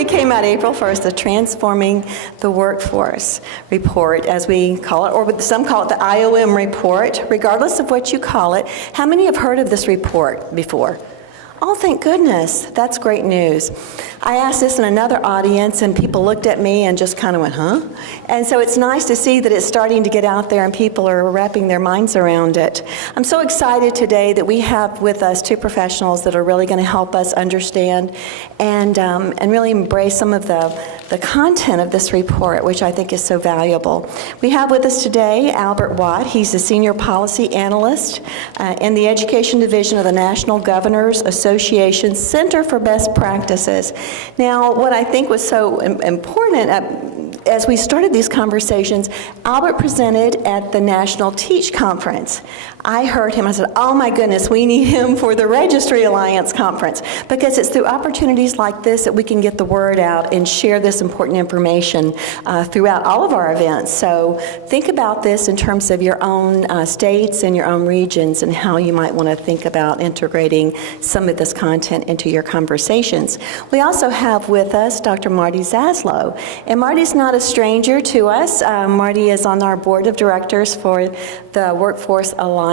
we came out April 1st, the Transforming the Workforce report, as we call it, or some call it the IOM report. Regardless of what you call it, how many have heard of this report before? Oh, thank goodness. That's great news. I asked this in another audience, and people looked at me and just kind of went, huh? And so it's nice to see that it's starting to get out there and people are wrapping their minds around it. I'm so excited today that we have with us two professionals that are really going to help us understand and really embrace some of the content of this report, which I think is so valuable. We have with us today Albert Watt. He's the Senior Policy Analyst in the Education Division of the National Governors Association Center for Best Practices. Now, what I think was so important, as we started these conversations, Albert presented at the National Teach Conference. I heard him, I said, oh my goodness, we need him for the Registry Alliance Conference, because it's through opportunities like this that we can get the word out and share this important information throughout all of our events. So think about this in terms of your own states and your own regions and how you might want to think about integrating some of this content into your conversations. We also have with us Dr. Marty Zaslow, and Marty's not a stranger to us. Marty is on our board of directors for the Workforce Alliance,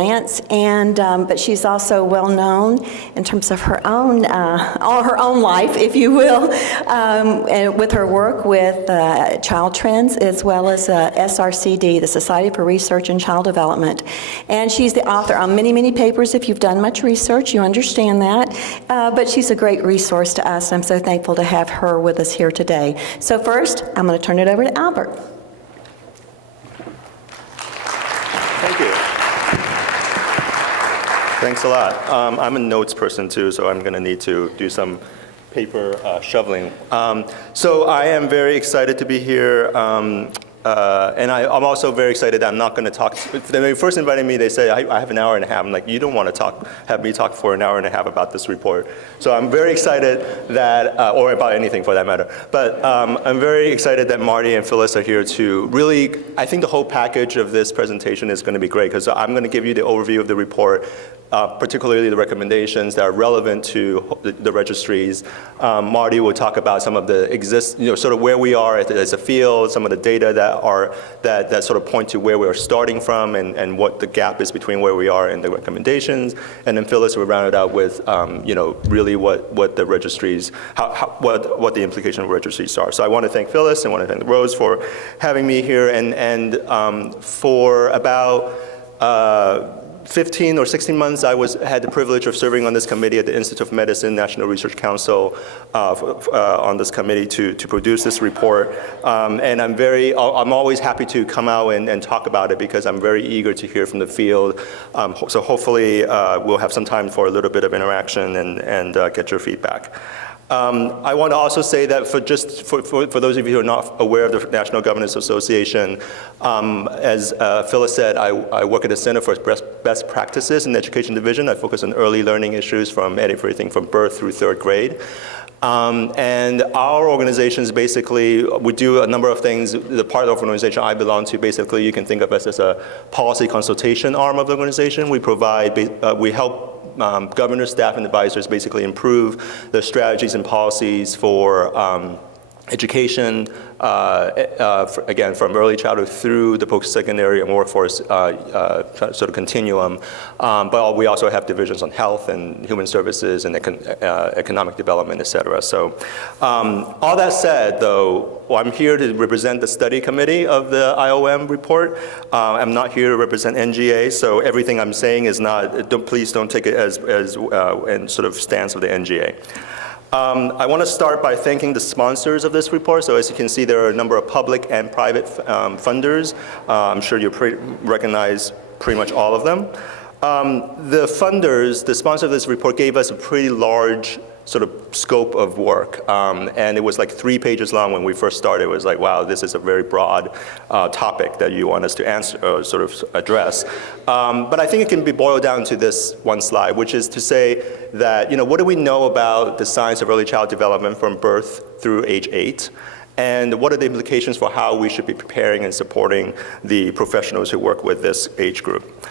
and but she's also well known in terms of her own life, if you will, and with her work with Child Trends as well as SRCD, the Society for Research and Child Development. And she's the author on many, many papers. If you've done much research, you understand that. But she's a great resource to us. I'm so thankful to have her with us here today. So first, I'm going to turn it over to Albert. Thank you. Thanks a lot. I'm a notes person too, so I'm going to need to do some paper shoveling. So I am very excited to be here. And I'm also very excited that I'm not going to talk. When they first invited me, they said, I have an hour and a half. I'm like, you don't want to have me talk for an hour and a half about this report. So I'm very excited that, or about anything for that matter. But I'm very excited that Marty and Phyllis are here to really, I think the whole package of this presentation is going to be great, because I'm going to give you the overview of the report, particularly the recommendations that are relevant to the registries. Marty will talk about some of the sort of where we are as a field, some of the data that sort of point to where we are starting from and what the gap is between where we are and the recommendations. And then Phyllis will round it out with, really what the registries, what the implication of registries are. So I want to thank Phyllis and want to thank Rose for having me here, and for about 15 or 16 months, I had the privilege of serving on this committee at the Institute of Medicine National Research Council on this committee to produce this report. And I'm always happy to come out and talk about it, because I'm very eager to hear from the field. So hopefully we'll have some time for a little bit of interaction and get your feedback. I want to also say that for those of you who are not aware of the National Governors Association, as Phyllis said, I work at the Center for Best Practices in the Education Division. I focus on early learning issues from everything from birth through third grade. And our organizations basically, we do a number of things. The part of the organization I belong to, basically you can think of us as a policy consultation arm of the organization. We help governors, staff, and advisors basically improve the strategies and policies for education, again, from early childhood through the post-secondary and workforce sort of continuum. But we also have divisions on health and human services and economic development, et cetera. So all that said, though, I'm here to represent the study committee of the IOM report. I'm not here to represent NGA, so everything I'm saying is not, please don't take it as in sort of stance of the NGA. I want to start by thanking the sponsors of this report. So as you can see, there are a number of public and private funders. I'm sure you recognize pretty much all of them. The funders, the sponsor of this report, gave us a pretty large sort of scope of work. And it was like 3 pages long when we first started. It was like, wow, this is a very broad topic that you want us to answer, sort of address. But I think it can be boiled down to this one slide, which is to say that, what do we know about the science of early child development from birth through age 8? And what are the implications for how we should be preparing and supporting the professionals who work with this age group?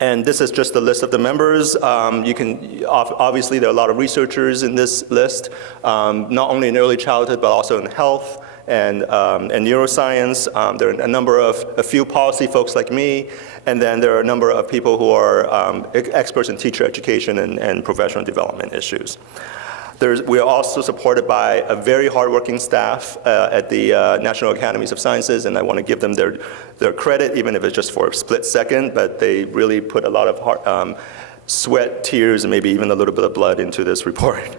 And this is just a list of the members. Obviously, there are a lot of researchers in this list, not only in early childhood, but also in health and neuroscience. There are a few policy folks like me, and then there are a number of people who are experts in teacher education and professional development issues. We are also supported by a very hardworking staff at the National Academies of Sciences, and I want to give them their credit, even if it's just for a split second, but they really put a lot of sweat, tears, and maybe even a little bit of blood into this report.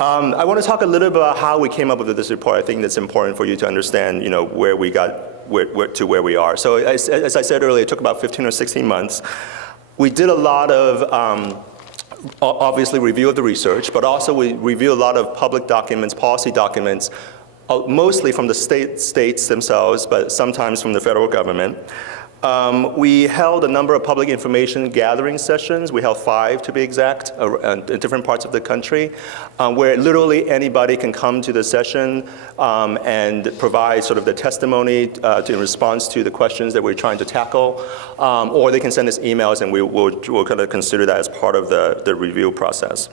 I want to talk a little bit about how we came up with this report. I think that's important for you to understand, where we got to where we are. So as I said earlier, it took about 15 or 16 months. We did a lot of obviously review of the research, but also we review a lot of public documents, policy documents, mostly from the states themselves, but sometimes from the federal government. We held a number of public information gathering sessions. We held 5 to be exact, in different parts of the country, where literally anybody can come to the session and provide sort of the testimony in response to the questions that we're trying to tackle, or they can send us emails and we'll kind of consider that as part of the review process.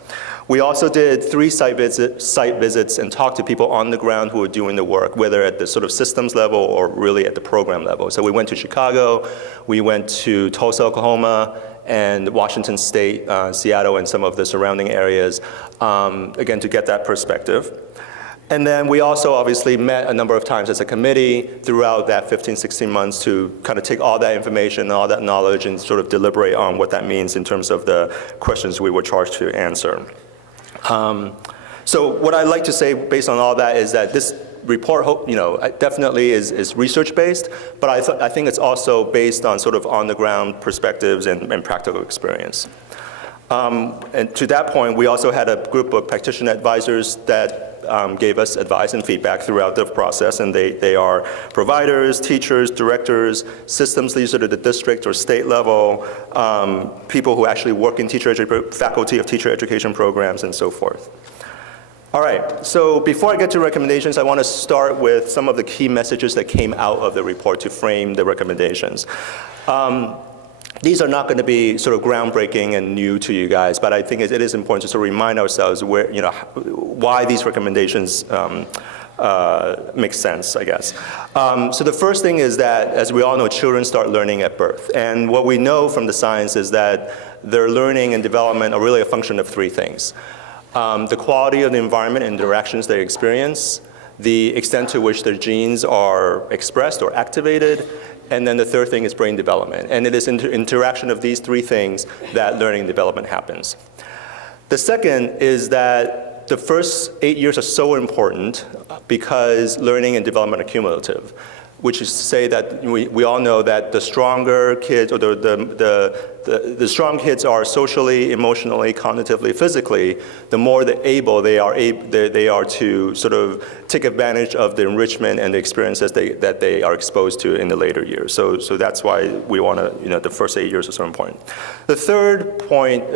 We also did 3 site visits and talked to people on the ground who were doing the work, whether at the sort of systems level or really at the program level. So we went to Chicago, we went to Tulsa, Oklahoma, and Washington State, Seattle, and some of the surrounding areas, again, to get that perspective. And then we also obviously met a number of times as a committee throughout that 15, 16 months to kind of take all that information, all that knowledge, and sort of deliberate on what that means in terms of the questions we were charged to answer. So what I'd like to say based on all that is that this report, definitely is research-based, but I think it's also based on sort of on-the-ground perspectives and practical experience. And to that point, we also had a group of practitioner advisors that gave us advice and feedback throughout the process, and they are providers, teachers, directors, systems leaders at the district or state level, people who actually work in faculty of teacher education programs, and so forth. All right, so before I get to recommendations, I want to start with some of the key messages that came out of the report to frame the recommendations. These are not going to be sort of groundbreaking and new to you guys, but I think it is important to sort of remind ourselves why these recommendations make sense, I guess. So the first thing is that, as we all know, children start learning at birth. And what we know from the science is that their learning and development are really a function of 3 things. The quality of the environment and interactions they experience, the extent to which their genes are expressed or activated, and then the third thing is brain development. And it is interaction of these 3 things that learning and development happens. The second is that the first 8 years are so important because learning and development are cumulative, which is to say that we all know that the stronger kids, or the strong kids are socially, emotionally, cognitively, physically, the more able they are to sort of take advantage of the enrichment and the experiences that they are exposed to in the later years. So that's why we want to, the first 8 years are so important. The third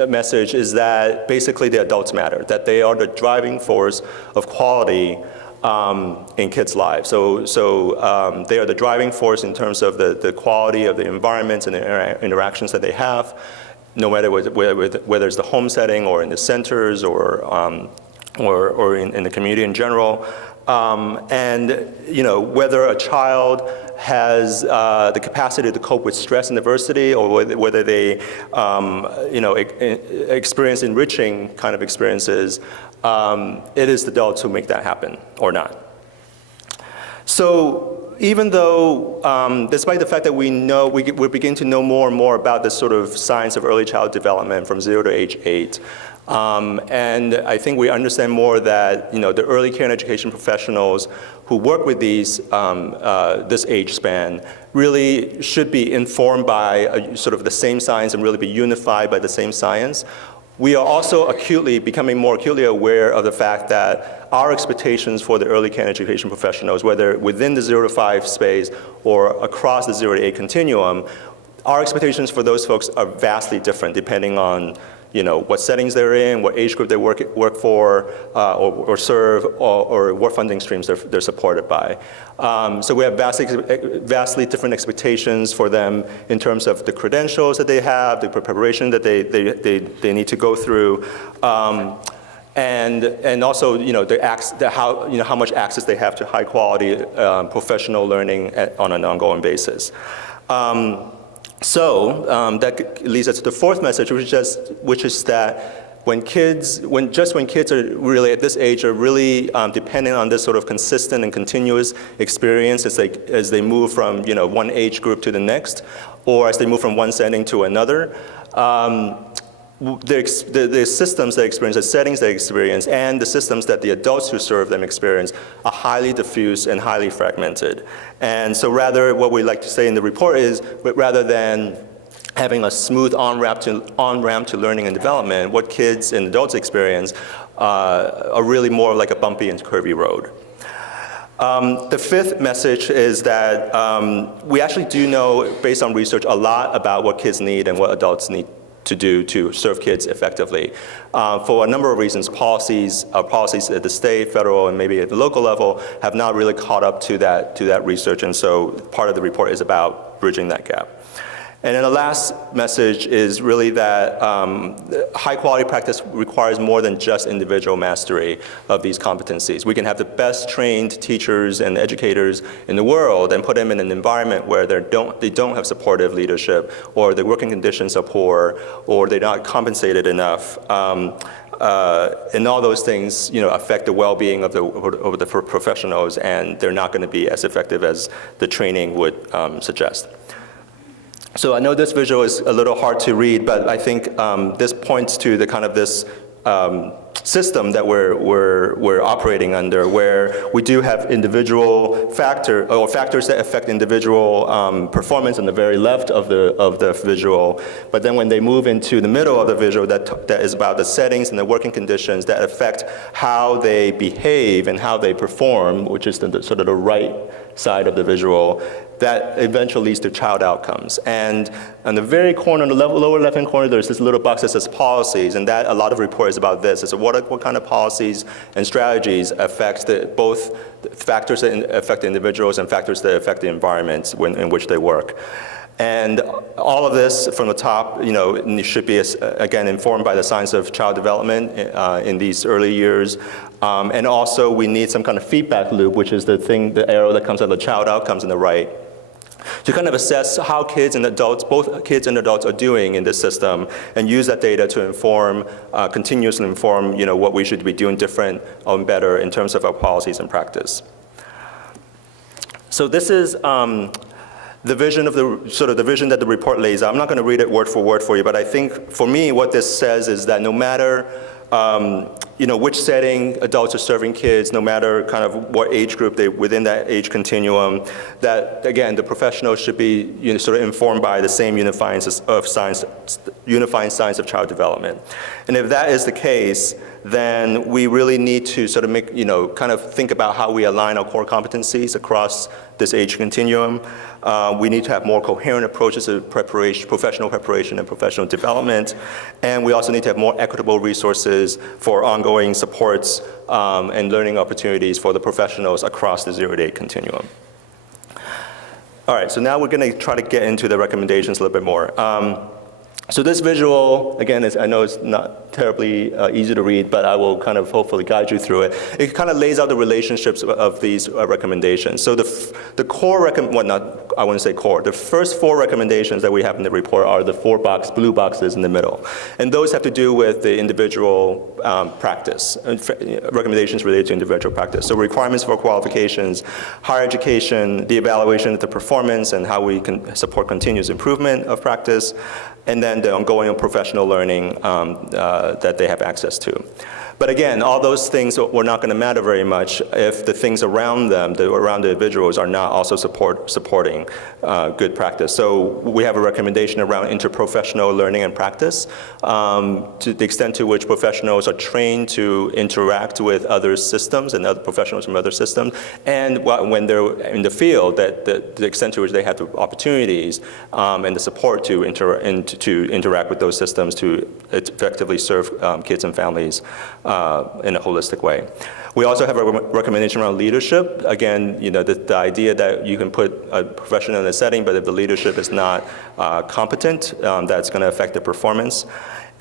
message is that basically the adults matter, that they are the driving force of quality in kids' lives. So they are the driving force in terms of the quality of the environments and the interactions that they have, no matter whether it's the home setting or in the centers or in the community in general. And whether a child has the capacity to cope with stress and adversity, or whether they experience enriching kind of experiences, it is the adults who make that happen or not. So even though, despite the fact that we're beginning to know more and more about this sort of science of early child development from 0 to age 8, and I think we understand more that the early care and education professionals who work with this age span really should be informed by sort of the same science and really be unified by the same science. We are also becoming more acutely aware of the fact that our expectations for the early care and education professionals, whether within the 0 to 5 space or across the 0 to 8 continuum, our expectations for those folks are vastly different depending on what settings they're in, what age group they work for or serve, or what funding streams they're supported by. So we have vastly different expectations for them in terms of the credentials that they have, the preparation that they need to go through, and also how much access they have to high quality professional learning on an ongoing basis. That leads us to the fourth message, which is that when kids are really at this age are really dependent on this sort of consistent and continuous experience as they move from one age group to the next, or as they move from one setting to another. The systems they experience, the settings they experience, and the systems that the adults who serve them experience are highly diffuse and highly fragmented. And so what we like to say in the report is, rather than having a smooth on-ramp to learning and development, what kids and adults experience are really more like a bumpy and curvy road. The fifth message is that we actually do know, based on research, a lot about what kids need and what adults need to do to serve kids effectively. For a number of reasons, policies at the state, federal, and maybe at the local level have not really caught up to that research, and so part of the report is about bridging that gap. And then the last message is really that high quality practice requires more than just individual mastery of these competencies. We can have the best trained teachers and educators in the world and put them in an environment where they don't have supportive leadership, or the working conditions are poor, or they're not compensated enough. And all those things affect the well-being of the professionals, and they're not going to be as effective as the training would suggest. So I know this visual is a little hard to read, but I think this points to the kind of this system that we're operating under, where we do have individual factors that affect individual performance on the very left of the visual. But then when they move into the middle of the visual, that is about the settings and the working conditions that affect how they behave and how they perform, which is sort of the right side of the visual, that eventually leads to child outcomes. And on the very corner, on the lower left-hand corner, there's this little box that says policies, and that a lot of report is about this. It's what kind of policies and strategies affect both factors that affect individuals and factors that affect the environments in which they work. And all of this from the top, should be, again, informed by the science of child development in these early years. And also, we need some kind of feedback loop, which is the arrow that comes out of the child outcomes on the right, to kind of assess how kids and adults, both kids and adults, are doing in this system, and use that data to continuously inform, what we should be doing different or better in terms of our policies and practice. So this is the vision of the vision that the report lays out. I'm not going to read it word for word for you, but I think for me what this says is that no matter which setting adults are serving kids, no matter kind of what age group within that age continuum, that again the professionals should be sort of informed by the same unifying science of child development. And if that is the case, then we really need to sort of kind of think about how we align our core competencies across this age continuum. We need to have more coherent approaches to professional preparation and professional development. And we also need to have more equitable resources for ongoing supports and learning opportunities for the professionals across the 0 to 8 continuum. All right, so now we're going to try to get into the recommendations a little bit more. So this visual, again, I know it's not terribly easy to read, but I will kind of hopefully guide you through it. It kind of lays out the relationships of these recommendations. So the core, I wouldn't say core, the first 4 recommendations that we have in the report are the 4 blue boxes in the middle. And those have to do with the individual practice, recommendations related to individual practice. So requirements for qualifications, higher education, the evaluation of the performance and how we can support continuous improvement of practice, and then the ongoing professional learning that they have access to. But again, all those things were not going to matter very much if the things around them, around the individuals, are not also supporting good practice. So we have a recommendation around interprofessional learning and practice, to the extent to which professionals are trained to interact with other systems and other professionals from other systems, and when they're in the field, that the extent to which they have the opportunities and the support to interact with those systems to effectively serve kids and families in a holistic way. We also have a recommendation around leadership. Again, the idea that you can put a professional in a setting, but if the leadership is not competent, that's going to affect the performance.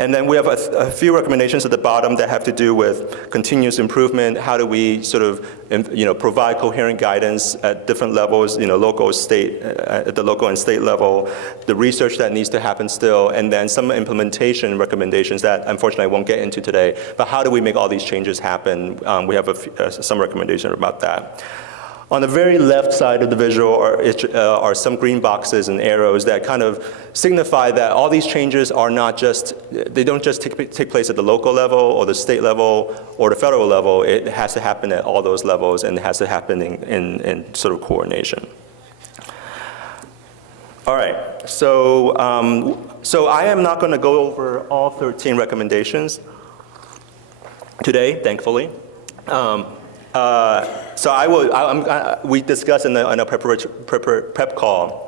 And then we have a few recommendations at the bottom that have to do with continuous improvement. How do we sort of, provide coherent guidance at different levels, local, state, at the local and state level, the research that needs to happen still, and then some implementation recommendations that unfortunately I won't get into today. But how do we make all these changes happen? We have some recommendations about that. On the very left side of the visual are some green boxes and arrows that kind of signify that all these changes are not just, they don't just take place at the local level or the state level or the federal level. It has to happen at all those levels, and it has to happen in sort of coordination. All right, so I am not going to go over all 13 recommendations today, thankfully. So we discussed in a prep call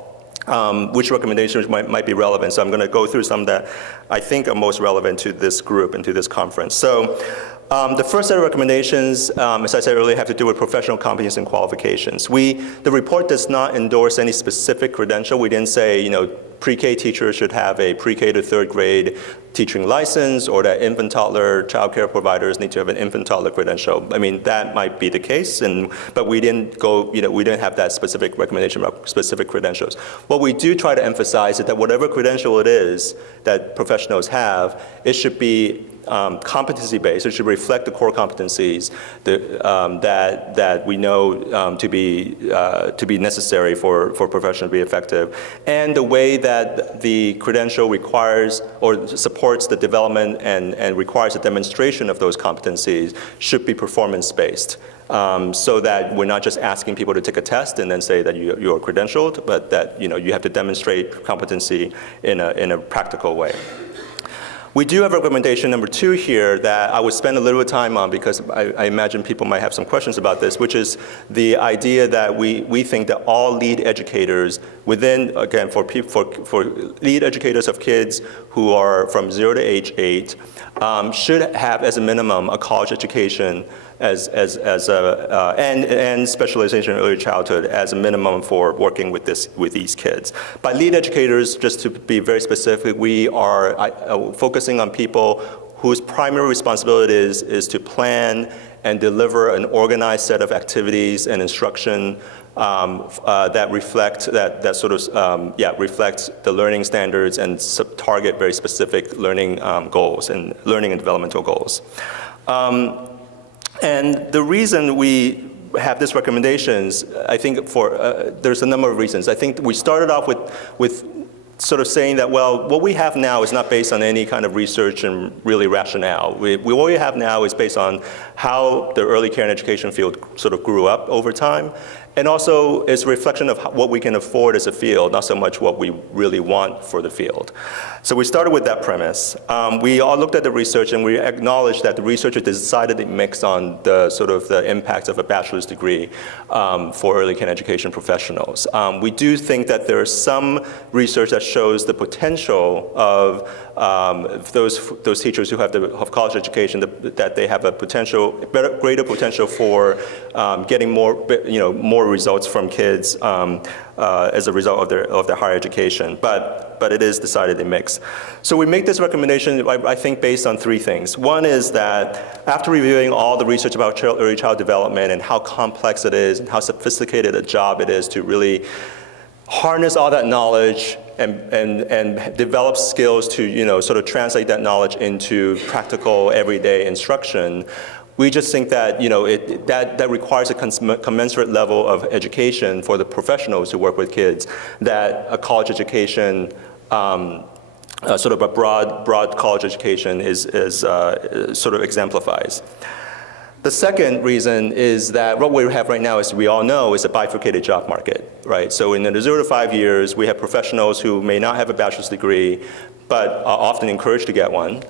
which recommendations might be relevant. So I'm going to go through some that I think are most relevant to this group and to this conference. So the first set of recommendations, as I said earlier, have to do with professional competence and qualifications. The report does not endorse any specific credential. We didn't say, pre-K teachers should have a pre-K to third grade teaching license, or that infant toddler child care providers need to have an infant toddler credential. I mean, that might be the case, but we didn't go, we didn't have that specific recommendation about specific credentials. What we do try to emphasize is that whatever credential it is that professionals have, it should be competency-based. It should reflect the core competencies that we know to be necessary for professionals to be effective, and the way that the credential requires or supports the development and requires a demonstration of those competencies should be performance-based. So that we're not just asking people to take a test and then say that you're credentialed, but that you have to demonstrate competency in a practical way. We do have recommendation number 2 here that I would spend a little bit of time on, because I imagine people might have some questions about this, which is the idea that we think that all lead educators within, again, for lead educators of kids who are from 0 to age 8 should have as a minimum a college education and specialization in early childhood as a minimum for working with these kids. By lead educators, just to be very specific, we are focusing on people whose primary responsibility is to plan and deliver an organized set of activities and instruction that reflect reflect the learning standards and target very specific learning goals and learning and developmental goals. And the reason we have these recommendations, I think there's a number of reasons. I think we started off with sort of saying that, well, what we have now is not based on any kind of research and really rationale. What we have now is based on how the early care and education field sort of grew up over time. And also, it's a reflection of what we can afford as a field, not so much what we really want for the field. So we started with that premise. We all looked at the research, and we acknowledged that the researchers decided to mix on the sort of the impact of a bachelor's degree for early care and education professionals. We do think that there is some research that shows the potential of those teachers who have college education, that they have a greater potential for getting more results from kids as a result of their higher education, but it is decidedly mixed. So we make this recommendation, I think, based on 3 things. One is that after reviewing all the research about early child development and how complex it is and how sophisticated a job it is to really harness all that knowledge and develop skills to sort of translate that knowledge into practical everyday instruction, we just think that that requires a commensurate level of education for the professionals who work with kids, that a college education sort of a broad college education is sort of exemplifies. The second reason is that what we have right now, as we all know, is a bifurcated job market, right? So in the 0 to 5 years, we have professionals who may not have a bachelor's degree, but are often encouraged to get one.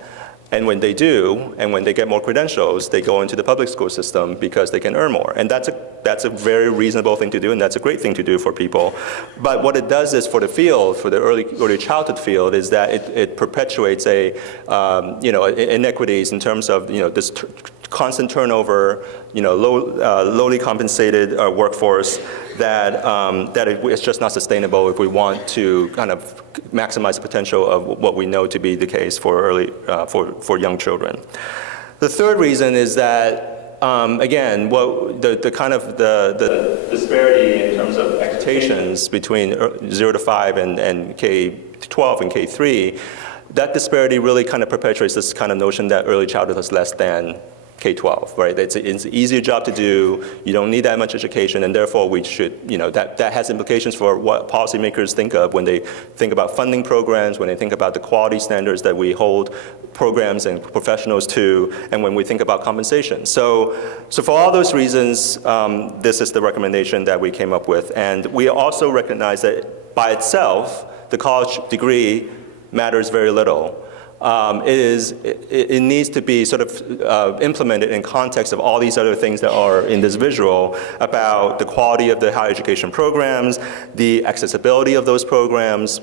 And when they do, and when they get more credentials, they go into the public school system because they can earn more. And that's a very reasonable thing to do, and that's a great thing to do for people. But what it does is for the field, for the early childhood field, is that it perpetuates inequities in terms of this constant turnover, lowly compensated workforce that it's just not sustainable if we want to kind of maximize the potential of what we know to be the case for for young children. The third reason is that again, the disparity in terms of expectations between 0 to 5 and K-12 and K-3, that disparity really kind of perpetuates this kind of notion that early childhood is less than K-12, right? It's an easier job to do. You don't need that much education, and therefore we should, that has implications for what policymakers think of when they think about funding programs, when they think about the quality standards that we hold programs and professionals to, and when we think about compensation. So for all those reasons, this is the recommendation that we came up with. And we also recognize that by itself, the college degree matters very little. It needs to be sort of implemented in context of all these other things that are in this visual about the quality of the higher education programs, the accessibility of those programs,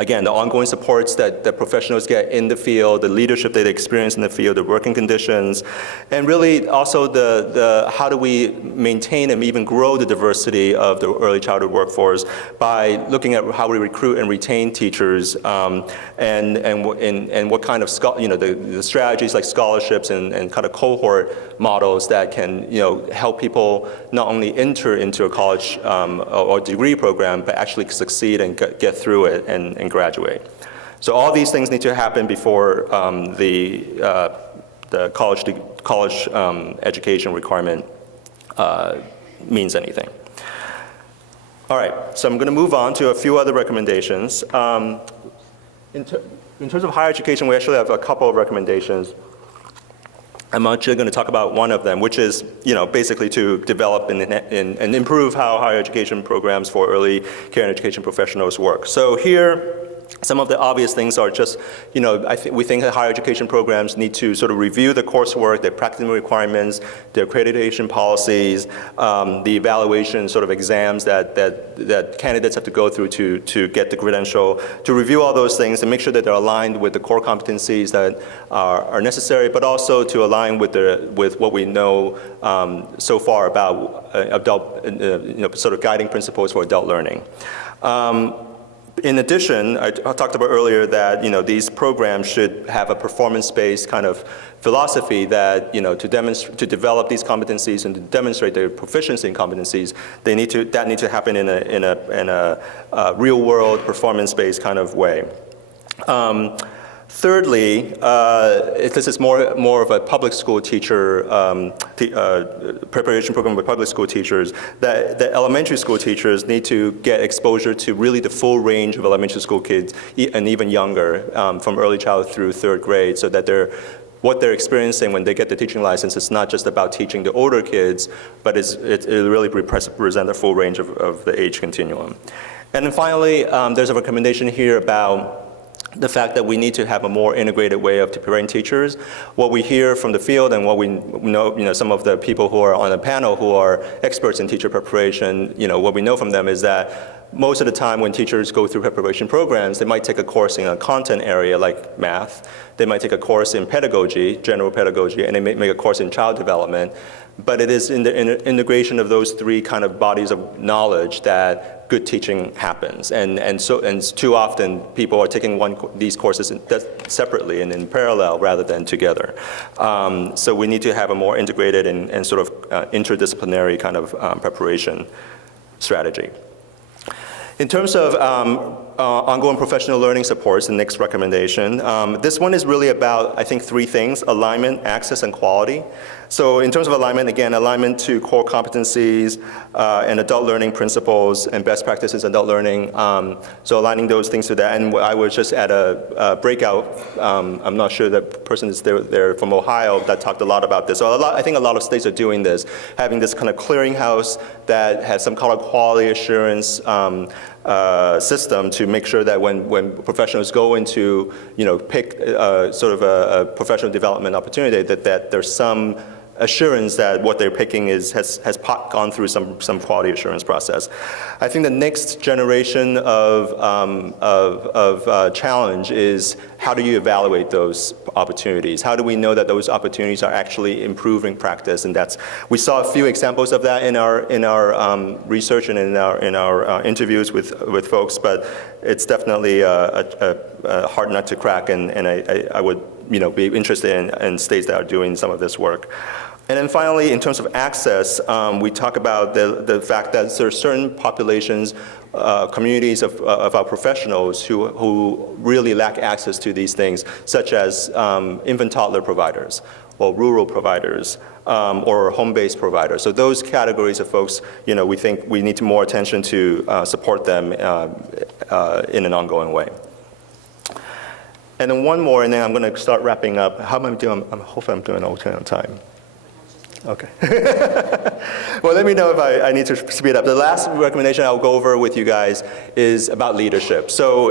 again, the ongoing supports that professionals get in the field, the leadership they experience in the field, the working conditions, and really also the how do we maintain and even grow the diversity of the early childhood workforce by looking at how we recruit and retain teachers, and what kind of the strategies like scholarships and kind of cohort models that can help people not only enter into a college or degree program, but actually succeed and get through it and graduate. So all these things need to happen before the college education requirement means anything. All right, so I'm going to move on to a few other recommendations. In terms of higher education, we actually have a couple of recommendations. I'm actually going to talk about one of them, which is, basically to develop and improve how higher education programs for early care and education professionals work. So here, some of the obvious things are just, we think that higher education programs need to sort of review the coursework, their practicum requirements, their accreditation policies, the evaluation sort of exams that candidates have to go through to get the credential, to review all those things and make sure that they're aligned with the core competencies that are necessary, but also to align with what we know so far about adult, sort of guiding principles for adult learning. In addition, I talked about earlier that these programs should have a performance-based kind of philosophy that to develop these competencies and to demonstrate their proficiency in competencies, that need to happen in a real-world performance-based kind of way. Thirdly, this is more of a public school teacher preparation program with public school teachers, that elementary school teachers need to get exposure to really the full range of elementary school kids and even younger, from early childhood through third grade, so that what they're experiencing when they get the teaching license is not just about teaching the older kids, but it really represents the full range of the age continuum. And then finally, there's a recommendation here about the fact that we need to have a more integrated way of preparing teachers. What we hear from the field and what we know, some of the people who are on the panel who are experts in teacher preparation, what we know from them is that most of the time when teachers go through preparation programs, they might take a course in a content area like math, they might take a course in pedagogy, general pedagogy, and they may make a course in child development. But it is in the integration of those three kind of bodies of knowledge that good teaching happens. And too often people are taking these courses separately and in parallel rather than together. So we need to have a more integrated and sort of interdisciplinary kind of preparation strategy. In terms of ongoing professional learning supports, the next recommendation. This one is really about, I think, three things: alignment, access, and quality. So in terms of alignment, again, alignment to core competencies and adult learning principles and best practices in adult learning. So aligning those things to that. And I was just at a breakout, I'm not sure that person is there from Ohio that talked a lot about this. So I think a lot of states are doing this, having this kind of clearinghouse that has some kind of quality assurance system to make sure that when professionals go into, pick sort of a professional development opportunity, that there's some assurance that what they're picking has gone through some quality assurance process. I think the next generation of challenge is how do you evaluate those opportunities? How do we know that those opportunities are actually improving practice? And we saw a few examples of that in our research and in our interviews with folks, but it's definitely a hard nut to crack, and I would be interested in states that are doing some of this work. And then finally, in terms of access, we talk about the fact that there are certain populations, communities of our professionals who really lack access to these things, such as infant toddler providers or rural providers or home-based providers. So those categories of folks, we think we need more attention to support them in an ongoing way. And then one more, and then I'm going to start wrapping up. How am I doing? Hopefully I'm doing okay on time. Okay. Well, let me know if I need to speed up. The last recommendation I'll go over with you guys is about leadership. So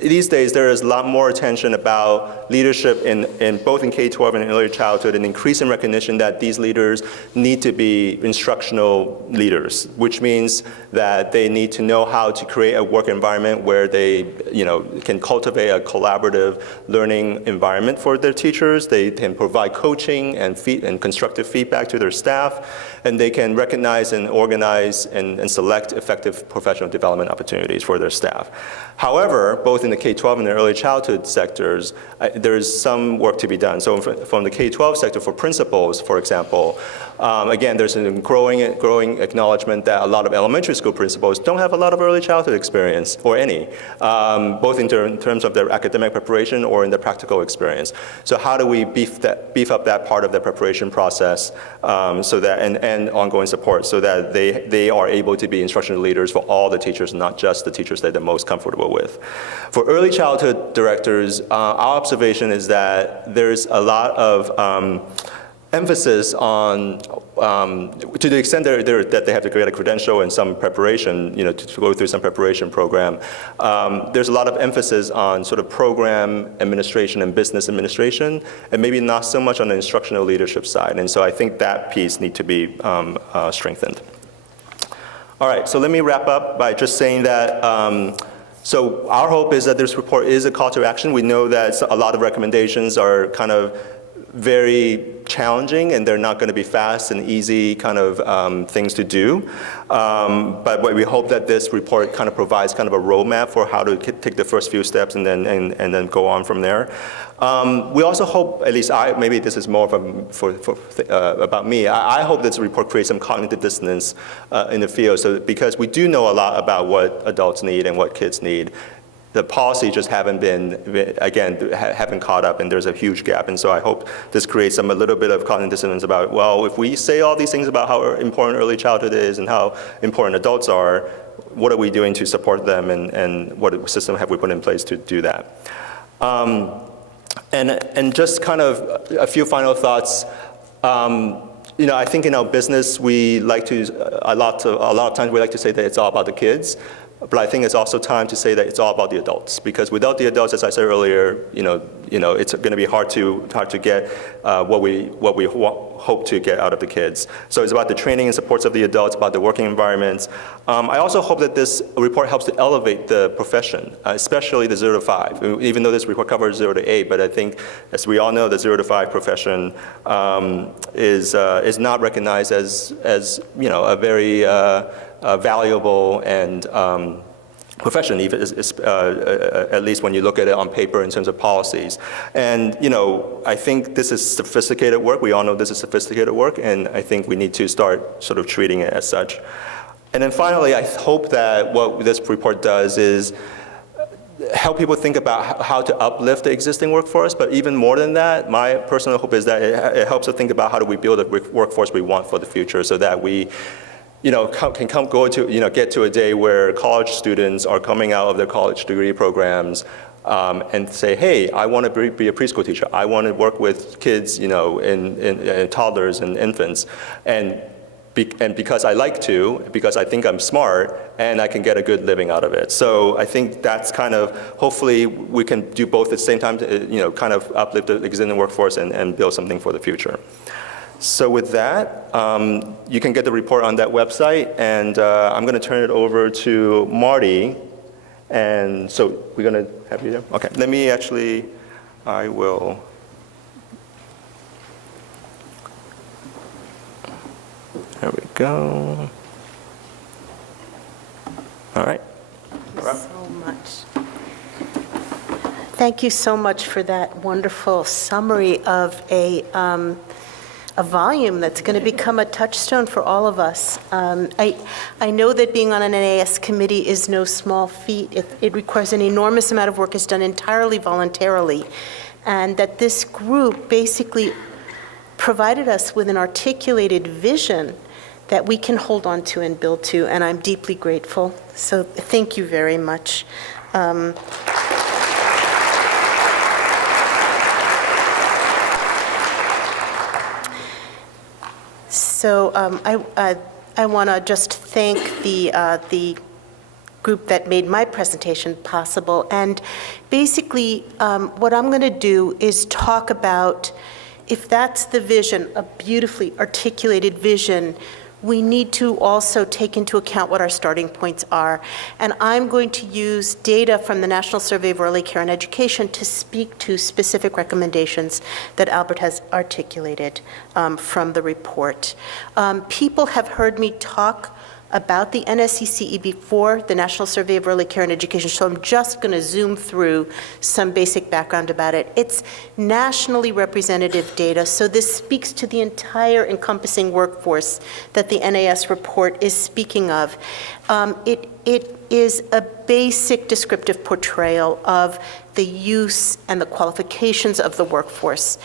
these days there is a lot more attention about leadership in both in K-12 and in early childhood, and increasing recognition that these leaders need to be instructional leaders, which means that they need to know how to create a work environment where they can cultivate a collaborative learning environment for their teachers. They can provide coaching and constructive feedback to their staff, and they can recognize and organize and select effective professional development opportunities for their staff. However, both in the K-12 and the early childhood sectors, there is some work to be done. So from the K-12 sector, for principals, for example, again, there's a growing acknowledgement that a lot of elementary school principals don't have a lot of early childhood experience, or any, both in terms of their academic preparation or in their practical experience. So how do we beef up that part of the preparation process, so that and ongoing support, so that they are able to be instructional leaders for all the teachers, not just the teachers that they're most comfortable with. For early childhood directors, our observation is that there's a lot of emphasis on, to the extent that they have to create a credential and some preparation, to go through some preparation program, there's a lot of emphasis on sort of program administration and business administration, and maybe not so much on the instructional leadership side. And so I think that piece needs to be strengthened. All right, so let me wrap up by just saying that so our hope is that this report is a call to action. We know that a lot of recommendations are kind of very challenging, and they're not going to be fast and easy kind of things to do. But we hope that this report kind of provides kind of a roadmap for how to take the first few steps and then go on from there. We also hope, at least maybe this is more of about me, I hope this report creates some cognitive dissonance in the field, because we do know a lot about what adults need and what kids need. The policy just haven't caught up, and there's a huge gap. And so I hope this creates a little bit of cognitive dissonance about, well, if we say all these things about how important early childhood is and how important adults are, what are we doing to support them, and what system have we put in place to do that? And just kind of a few final thoughts. I think in our business, we like to, a lot of times we like to say that it's all about the kids. But I think it's also time to say that it's all about the adults, because without the adults, as I said earlier, it's going to be hard to get what we hope to get out of the kids. So it's about the training and supports of the adults, about the working environments. I also hope that this report helps to elevate the profession, especially the 0 to 5. Even though this report covers 0 to 8, but I think, as we all know, the 0 to 5 profession is not recognized as a very valuable and profession, even at least when you look at it on paper in terms of policies. And I think this is sophisticated work. We all know this is sophisticated work, and I think we need to start sort of treating it as such. And then finally, I hope that what this report does is help people think about how to uplift the existing workforce, but even more than that, my personal hope is that it helps us think about how do we build a workforce we want for the future, so that we, get to a day where college students are coming out of their college degree programs and say, hey, I want to be a preschool teacher. I want to work with kids, in toddlers and infants, and because I like to, because I think I'm smart, and I can get a good living out of it. So I think that's kind of, hopefully we can do both at the same time to, kind of uplift the existing workforce and build something for the future. So with that, you can get the report on that website, and I'm going to turn it over to Marty. And so we're going to have you there? Okay, let me actually, I will. There we go. All right. Thank you so much. Thank you so much for that wonderful summary of a volume that's going to become a touchstone for all of us. I know that being on an NAS committee is no small feat. It requires an enormous amount of work. It's done entirely voluntarily, and that this group basically provided us with an articulated vision that we can hold on to and build to, and I'm deeply grateful. So thank you very much. So I want to just thank the group that made my presentation possible. And basically, what I'm going to do is talk about, if that's the vision, a beautifully articulated vision, we need to also take into account what our starting points are. And I'm going to use data from the National Survey of Early Care and Education to speak to specific recommendations that Albert has articulated from the report. People have heard me talk about the NSECE before, the National Survey of Early Care and Education, so I'm just going to zoom through some basic background about it. It's nationally representative data, so this speaks to the entire encompassing workforce that the NAS report is speaking of. It is a basic descriptive portrayal of the use and the qualifications of the workforce.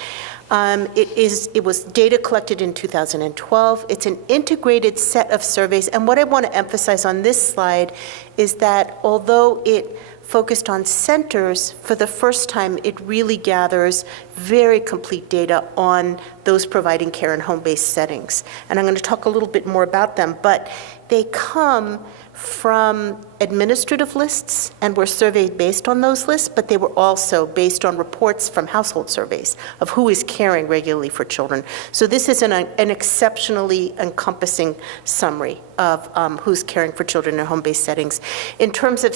It was data collected in 2012. It's an integrated set of surveys, and what I want to emphasize on this slide is that although it focused on centers, for the first time it really gathers very complete data on those providing care in home-based settings. And I'm going to talk a little bit more about them, but they come from administrative lists and were surveyed based on those lists, but they were also based on reports from household surveys of who is caring regularly for children. So this is an exceptionally encompassing summary of who's caring for children in home-based settings. In terms of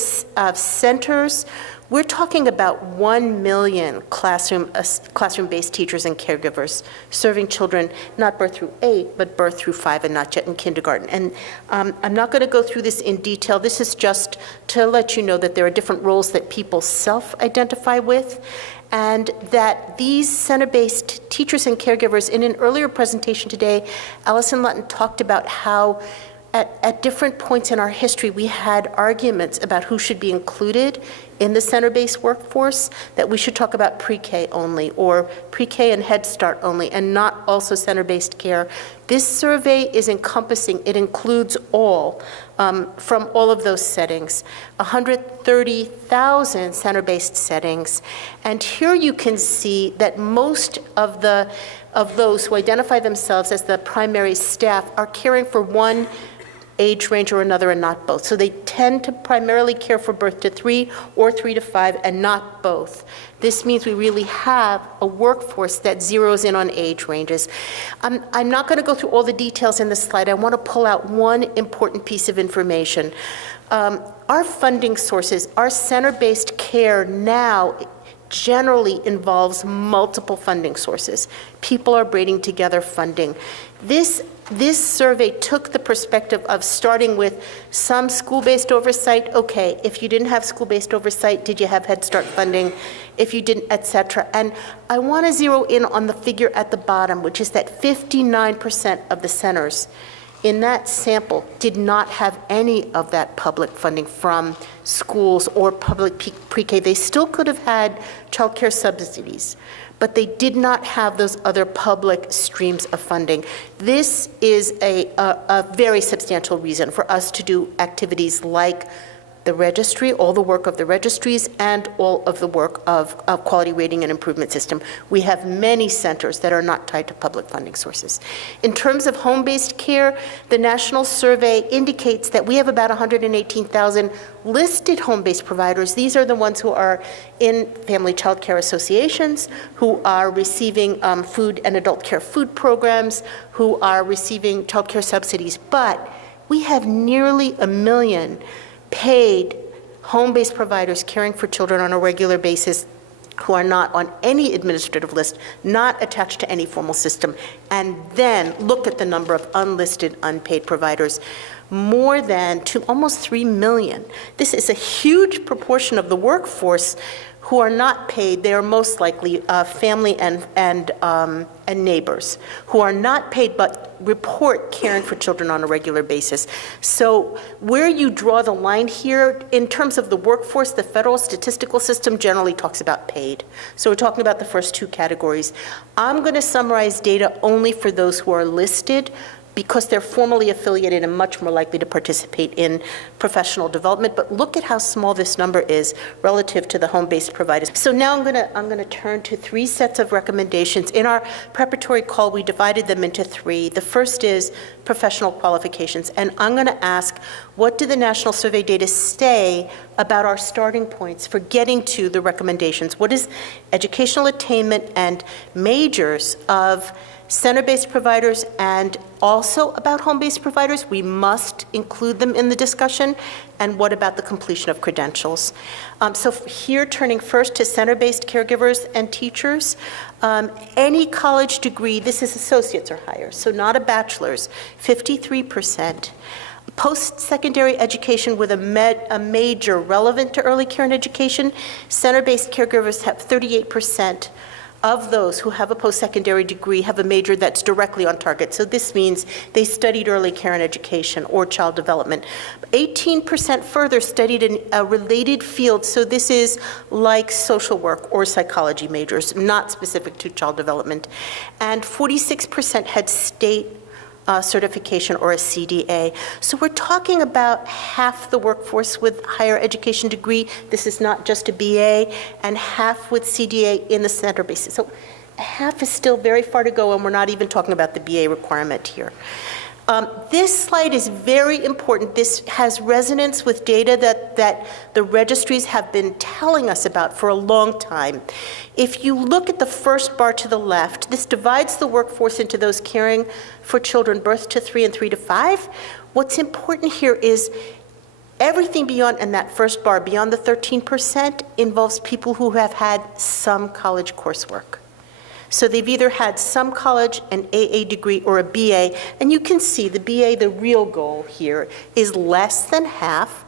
centers, we're talking about 1 million classroom-based teachers and caregivers serving children not birth through 8, but birth through 5 and not yet in kindergarten. And I'm not going to go through this in detail. This is just to let you know that there are different roles that people self-identify with, and that these center-based teachers and caregivers, in an earlier presentation today, Allison Lutton talked about how at different points in our history, we had arguments about who should be included in the center-based workforce, that we should talk about pre-K only, or pre-K and Head Start only, and not also center-based care. This survey is encompassing, it includes all, from all of those settings, 130,000 center-based settings. And here you can see that most of those who identify themselves as the primary staff are caring for one age range or another and not both. So they tend to primarily care for birth to 3 or 3 to 5 and not both. This means we really have a workforce that zeroes in on age ranges. I'm not going to go through all the details in this slide. I want to pull out one important piece of information. Our funding sources, our center-based care now generally involves multiple funding sources. People are braiding together funding. This survey took the perspective of starting with some school-based oversight. Okay, if you didn't have school-based oversight, did you have Head Start funding? If you didn't, et cetera. And I want to zero in on the figure at the bottom, which is that 59% of the centers in that sample did not have any of that public funding from schools or public pre-K. They still could have had childcare subsidies, but they did not have those other public streams of funding. This is a very substantial reason for us to do activities like the registry, all the work of the registries, and all of the work of quality rating and improvement system. We have many centers that are not tied to public funding sources. In terms of home-based care, the national survey indicates that we have about 118,000 listed home-based providers. These are the ones who are in family child care associations, who are receiving food and adult care food programs, who are receiving child care subsidies. But we have nearly 1 million paid home-based providers caring for children on a regular basis who are not on any administrative list, not attached to any formal system. And then look at the number of unlisted, unpaid providers, more than to almost 3 million. This is a huge proportion of the workforce who are not paid. They are most likely family and neighbors who are not paid but report caring for children on a regular basis. So where you draw the line here, in terms of the workforce, the federal statistical system generally talks about paid. So we're talking about the first two categories. I'm going to summarize data only for those who are listed, because they're formally affiliated and much more likely to participate in professional development. But look at how small this number is relative to the home-based providers. So now I'm going to turn to 3 sets of recommendations. In our preparatory call, we divided them into 3. The first is professional qualifications. And I'm going to ask, what do the national survey data say about our starting points for getting to the recommendations? What is educational attainment and majors of center-based providers, and also about home-based providers? We must include them in the discussion. And what about the completion of credentials? So here, turning first to center-based caregivers and teachers, any college degree, this is associates or higher, so not a bachelor's, 53%. Post-secondary education with a major relevant to early care and education, center-based caregivers have 38%. Of those who have a post-secondary degree have a major that's directly on target. So this means they studied early care and education or child development. 18% further studied in a related field. So this is like social work or psychology majors, not specific to child development. And 46% had state certification or a CDA. So we're talking about half the workforce with higher education degree. This is not just a BA, and half with CDA in the center basis. So half is still very far to go, and we're not even talking about the BA requirement here. This slide is very important. This has resonance with data that the registries have been telling us about for a long time. If you look at the first bar to the left, this divides the workforce into those caring for children birth to 3 and 3 to 5. What's important here is everything beyond, and that first bar, beyond the 13%, involves people who have had some college coursework. So they've either had some college, an AA degree, or a BA, and you can see the BA, the real goal here, is less than half,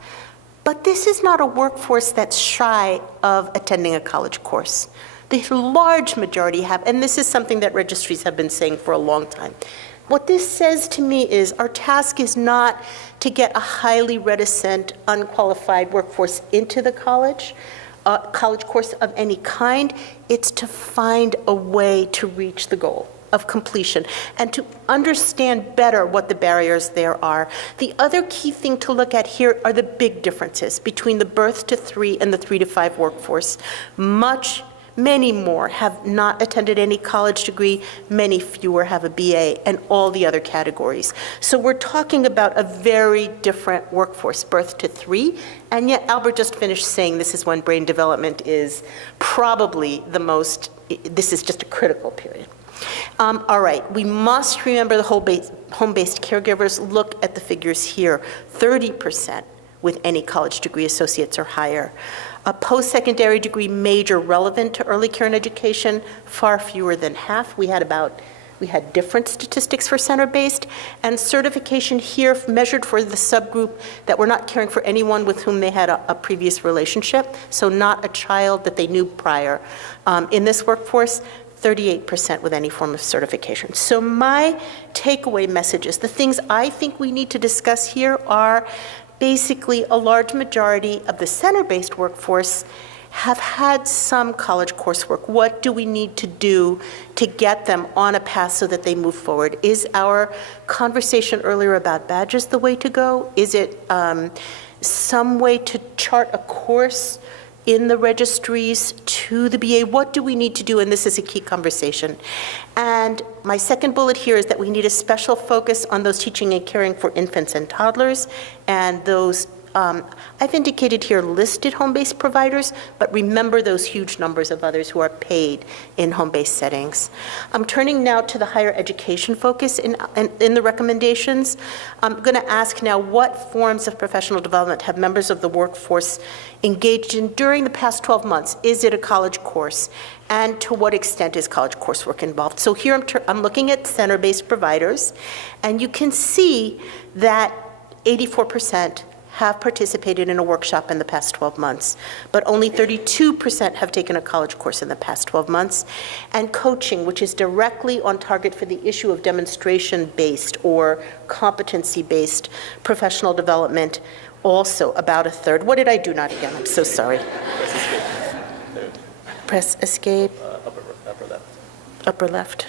but this is not a workforce that's shy of attending a college course. The large majority have, and this is something that registries have been saying for a long time. What this says to me is our task is not to get a highly reticent, unqualified workforce into the college course of any kind. It's to find a way to reach the goal of completion and to understand better what the barriers there are. The other key thing to look at here are the big differences between the birth to 3 and the 3 to 5 workforce. Many more have not attended any college degree, many fewer have a BA, and all the other categories. So we're talking about a very different workforce, birth to 3, and yet Albert just finished saying this is when brain development is probably the most, this is just a critical period. All right, we must remember the home-based caregivers. Look at the figures here, 30% with any college degree, associates or higher. A post-secondary degree major relevant to early care and education, far fewer than half. We had different statistics for center-based, and certification here measured for the subgroup that were not caring for anyone with whom they had a previous relationship, so not a child that they knew prior. In this workforce, 38% with any form of certification. So my takeaway message is the things I think we need to discuss here are basically a large majority of the center-based workforce have had some college coursework. What do we need to do to get them on a path so that they move forward? Is our conversation earlier about badges the way to go? Is it some way to chart a course in the registries to the BA? What do we need to do? And this is a key conversation. And my second bullet here is that we need a special focus on those teaching and caring for infants and toddlers and those I've indicated here listed home-based providers, but remember those huge numbers of others who are paid in home-based settings. I'm turning now to the higher education focus in the recommendations. I'm going to ask now, what forms of professional development have members of the workforce engaged in during the past 12 months? Is it a college course? And to what extent is college coursework involved? So here I'm looking at center-based providers, and you can see that 84% have participated in a workshop in the past 12 months, but only 32% have taken a college course in the past 12 months. And coaching, which is directly on target for the issue of demonstration-based or competency-based professional development, also about a third. What did I do not again? I'm so sorry. Press escape. Upper left. Upper left.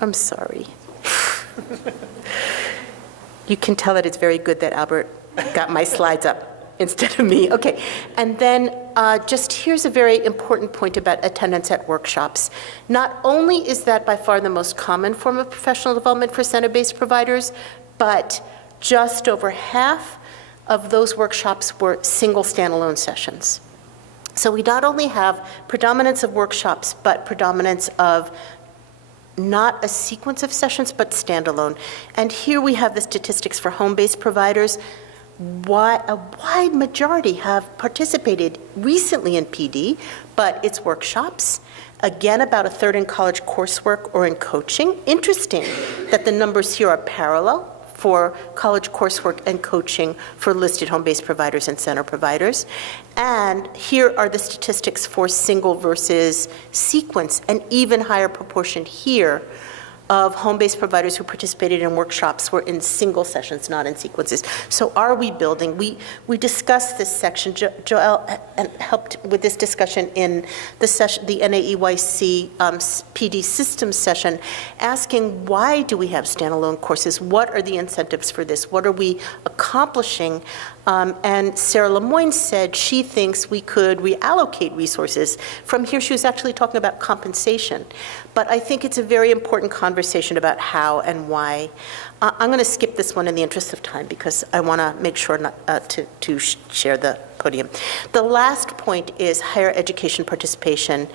I'm sorry. You can tell that it's very good that Albert got my slides up instead of me. Okay, and then just here's a very important point about attendance at workshops. Not only is that by far the most common form of professional development for center-based providers, but just over half of those workshops were single standalone sessions. So we not only have predominance of workshops, but predominance of not a sequence of sessions, but standalone. And here we have the statistics for home-based providers. A wide majority have participated recently in PD, but it's workshops. Again, about a third in college coursework or in coaching. Interesting that the numbers here are parallel for college coursework and coaching for listed home-based providers and center providers. And here are the statistics for single versus sequence, an even higher proportion here of home-based providers who participated in workshops were in single sessions, not in sequences. So are we building? We discussed this section. Joelle helped with this discussion in the session, the NAEYC PD systems session, asking why do we have standalone courses? What are the incentives for this? What are we accomplishing? And Sarah Lemoyne said she thinks we could reallocate resources. From here, she was actually talking about compensation. But I think it's a very important conversation about how and why. I'm going to skip this one in the interest of time because I want to make sure not to share the podium. The last point is higher education participation.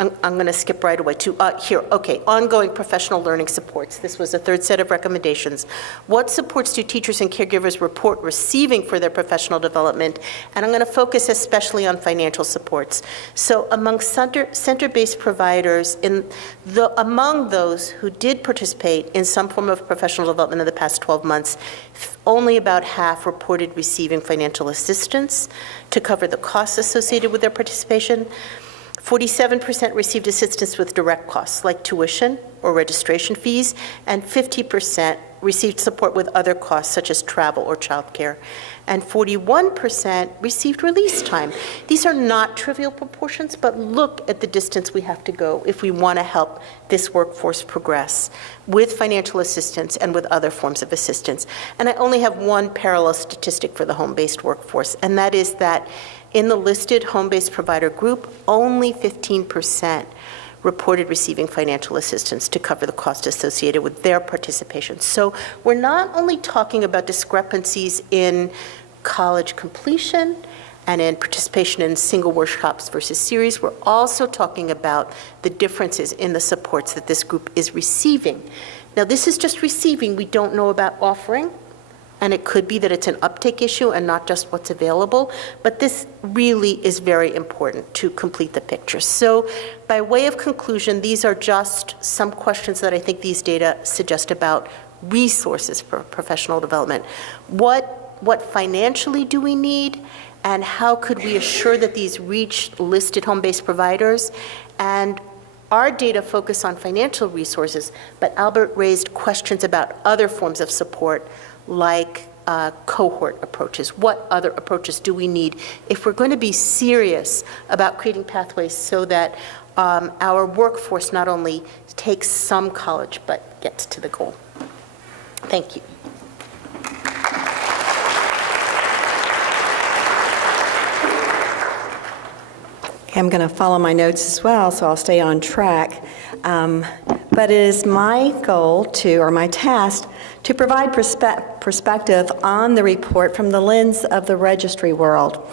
I'm going to skip right away to here. Okay, ongoing professional learning supports. This was the third set of recommendations. What supports do teachers and caregivers report receiving for their professional development? And I'm going to focus especially on financial supports. So among center-based providers, among those who did participate in some form of professional development in the past 12 months, only about half reported receiving financial assistance to cover the costs associated with their participation. 47% received assistance with direct costs like tuition or registration fees, and 50% received support with other costs such as travel or childcare, and 41% received release time. These are not trivial proportions, but look at the distance we have to go if we want to help this workforce progress with financial assistance and with other forms of assistance. And I only have one parallel statistic for the home-based workforce, and that is that in the listed home-based provider group, only 15% reported receiving financial assistance to cover the cost associated with their participation. So we're not only talking about discrepancies in college completion and in participation in single workshops versus series, we're also talking about the differences in the supports that this group is receiving. Now, this is just receiving. We don't know about offering. And it could be that it's an uptake issue and not just what's available, but this really is very important to complete the picture. So by way of conclusion, these are just some questions that I think these data suggest about resources for professional development. What financially do we need, and how could we assure that these reach listed home-based providers? And Our data focus on financial resources, but Albert raised questions about other forms of support, like cohort approaches. What other approaches do we need if we're going to be serious about creating pathways so that our workforce not only takes some college, but gets to the goal? Thank you. I'm going to follow my notes as well, so I'll stay on track. But it is my goal or my task, to provide perspective on the report from the lens of the registry world,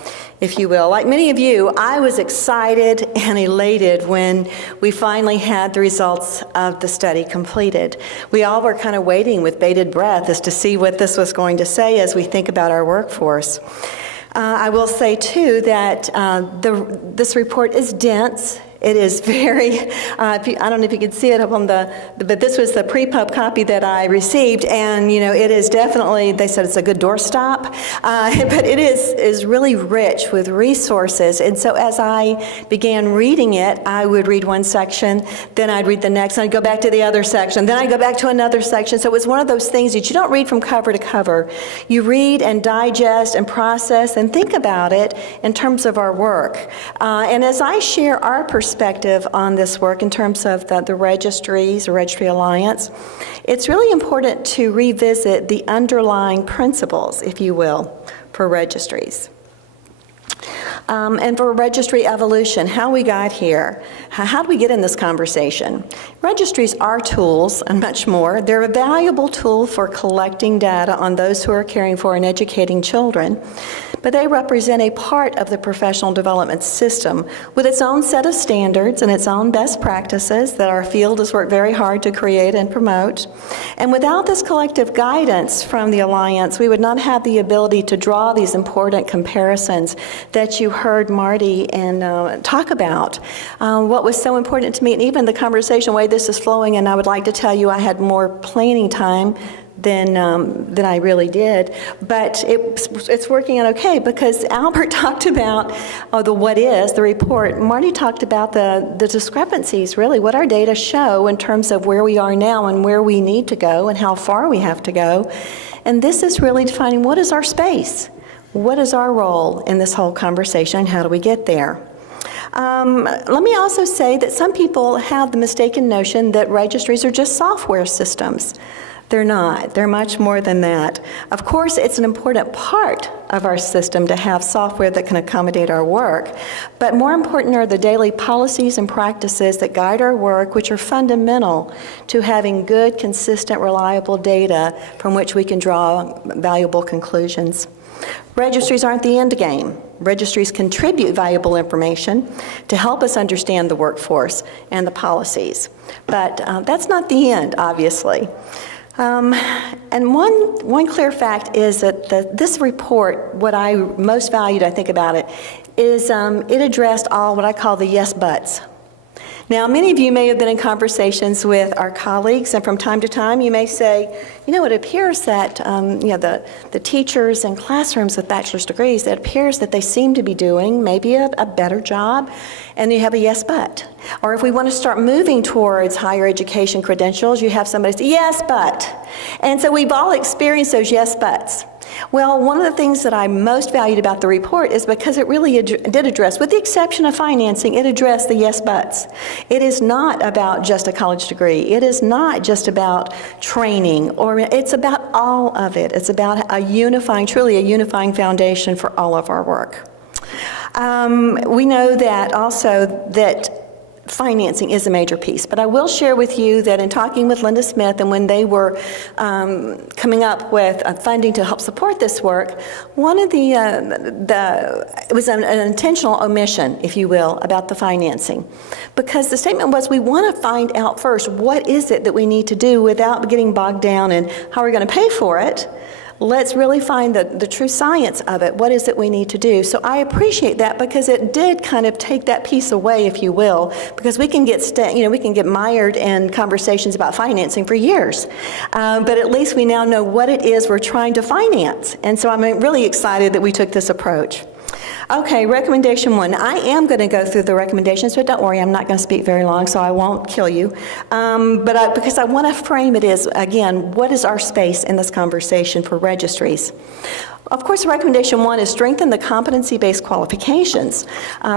if you will. Like many of you, I was excited and elated when we finally had the results of the study completed. We all were kind of waiting with bated breath as to see what this was going to say as we think about our workforce. I will say, too, that this report is dense. It is very, I don't know if you can see it up on but this was the pre-pub copy that I received, and, it is definitely, they said it's a good doorstop, but it is really rich with resources. And so as I began reading it, I would read one section, then I'd read the next, and I'd go back to the other section, then I'd go back to another section. So it was one of those things that you don't read from cover to cover. You read and digest and process and think about it in terms of our work. And as I share our perspective on this work in terms of the registries, the Registry Alliance, it's really important to revisit the underlying principles, if you will, for registries. And for registry evolution, how we got here. How did we get in this conversation? Registries are tools and much more. They're a valuable tool for collecting data on those who are caring for and educating children, but they represent a part of the professional development system with its own set of standards and its own best practices that our field has worked very hard to create and promote. And without this collective guidance from the Alliance, we would not have the ability to draw these important comparisons that you heard Marty and talk about. What was so important to me, and even the conversation way this is flowing, and I would like to tell you I had more planning time than I really did, but it's working out okay, because Albert talked about the report. Marty talked about the discrepancies, really, what our data show in terms of where we are now and where we need to go and how far we have to go. And this is really defining what is our space, what is our role in this whole conversation, and how do we get there? Let me also say that some people have the mistaken notion that registries are just software systems. They're not. They're much more than that. Of course, it's an important part of our system to have software that can accommodate our work, but more important are the daily policies and practices that guide our work, which are fundamental to having good, consistent, reliable data from which we can draw valuable conclusions. Registries aren't the end game. Registries contribute valuable information to help us understand the workforce and the policies. But that's not the end, obviously. And one clear fact is that this report, what I most valued, I think, about it, is it addressed all what I call the yes buts. Now, many of you may have been in conversations with our colleagues, and from time to time you may say, it appears that the teachers in classrooms with bachelor's degrees, it appears that they seem to be doing maybe a better job, and you have a yes but. Or if we want to start moving towards higher education credentials, you have somebody say, yes but. And so we've all experienced those yes buts. Well, one of the things that I most valued about the report is because it really did address, with the exception of financing, it addressed the yes buts. It is not about just a college degree. It is not just about training, or it's about all of it. It's about truly a unifying foundation for all of our work. We know that also that financing is a major piece, but I will share with you that in talking with Linda Smith and when they were coming up with funding to help support this work, one of it was an intentional omission, if you will, about the financing, because the statement was we want to find out first what is it that we need to do without getting bogged down in how we're going to pay for it. Let's really find the true science of it. What is it we need to do? So I appreciate that, because it did kind of take that piece away, if you will, because we can get mired in conversations about financing for years. But at least we now know what it is we're trying to finance. And so I'm really excited that we took this approach. Okay, recommendation 1. I am going to go through the recommendations, but don't worry, I'm not going to speak very long, so I won't kill you. Because I want to frame it as, again, what is our space in this conversation for registries? Of course, recommendation 1 is strengthen the competency-based qualifications,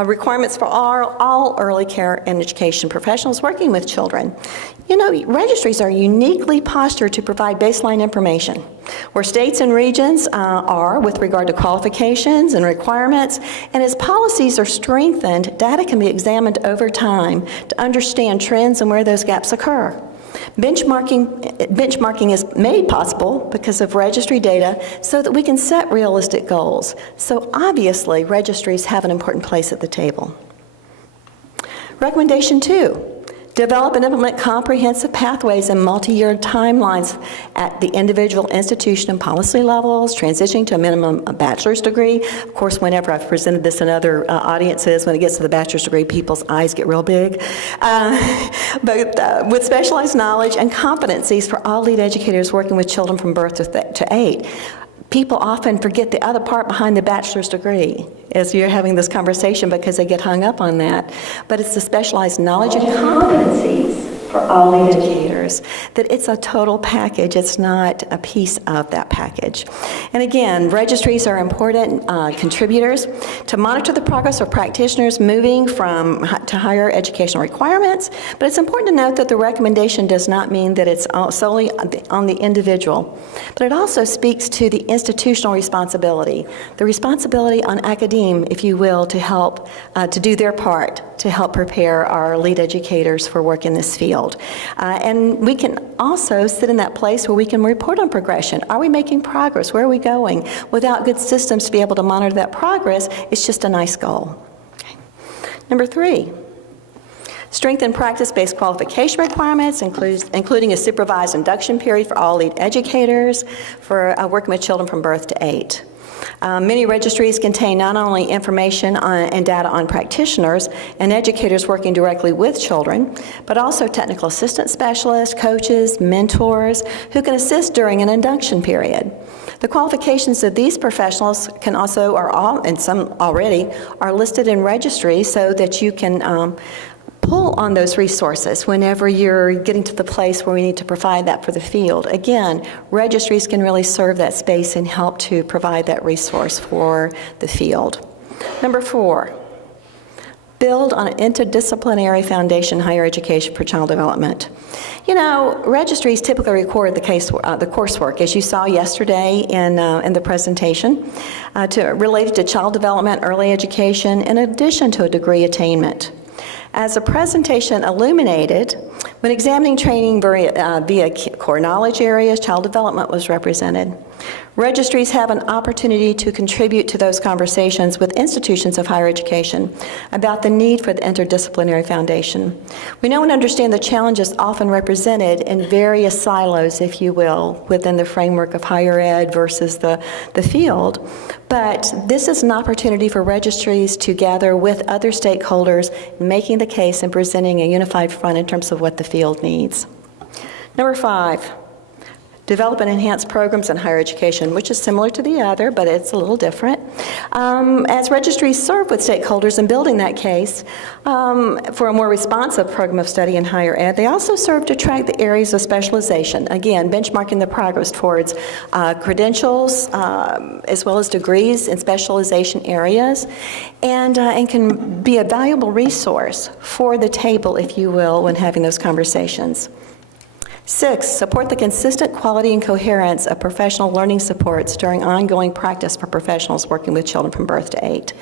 requirements for all early care and education professionals working with children. You know, registries are uniquely postured to provide baseline information, where states and regions are with regard to qualifications and requirements, and as policies are strengthened, data can be examined over time to understand trends and where those gaps occur. Benchmarking is made possible because of registry data so that we can set realistic goals. So obviously, registries have an important place at the table. Recommendation 2. Develop and implement comprehensive pathways and multi-year timelines at the individual institution and policy levels, transitioning to a minimum bachelor's degree. Of course, whenever I've presented this in other audiences, when it gets to the bachelor's degree, people's eyes get real big. But with specialized knowledge and competencies for all lead educators working with children from birth to 8. People often forget the other part behind the bachelor's degree as you're having this conversation because they get hung up on that. But it's the specialized knowledge and competencies for all lead educators, that it's a total package. It's not a piece of that package. And again, registries are important contributors to monitor the progress of practitioners moving to higher educational requirements, but it's important to note that the recommendation does not mean that it's solely on the individual, but it also speaks to the institutional responsibility, the responsibility on academe, if you will, to help to do their part to help prepare our lead educators for work in this field. And we can also sit in that place where we can report on progression. Are we making progress? Where are we going? Without good systems to be able to monitor that progress, it's just a nice goal. Okay. Number 3. Strengthen practice-based qualification requirements, including a supervised induction period for all lead educators for working with children from birth to 8. Many registries contain not only information and data on practitioners and educators working directly with children, but also technical assistant specialists, coaches, mentors, who can assist during an induction period. The qualifications of these professionals can also, and some already, are listed in registries so that you can pull on those resources whenever you're getting to the place where we need to provide that for the field. Again, registries can really serve that space and help to provide that resource for the field. Number 4, build on an interdisciplinary foundation in higher education for child development. You know, registries typically record the coursework, as you saw yesterday in the presentation, related to child development, early education, in addition to a degree attainment. As the presentation illuminated, when examining training via core knowledge areas, child development was represented. Registries have an opportunity to contribute to those conversations with institutions of higher education about the need for the interdisciplinary foundation. We know and understand the challenges often represented in various silos, if you will, within the framework of higher ed versus the field. But this is an opportunity for registries to gather with other stakeholders, making the case and presenting a unified front in terms of what the field needs. Number 5. Develop and enhance programs in higher education, which is similar to the other, but it's a little different. As registries serve with stakeholders in building that case for a more responsive program of study in higher ed, they also serve to track the areas of specialization. Again, benchmarking the progress towards credentials as well as degrees in specialization areas, and can be a valuable resource for the table, if you will, when having those conversations. 6, support the consistent quality and coherence of professional learning supports during ongoing practice for professionals working with children from birth to 8.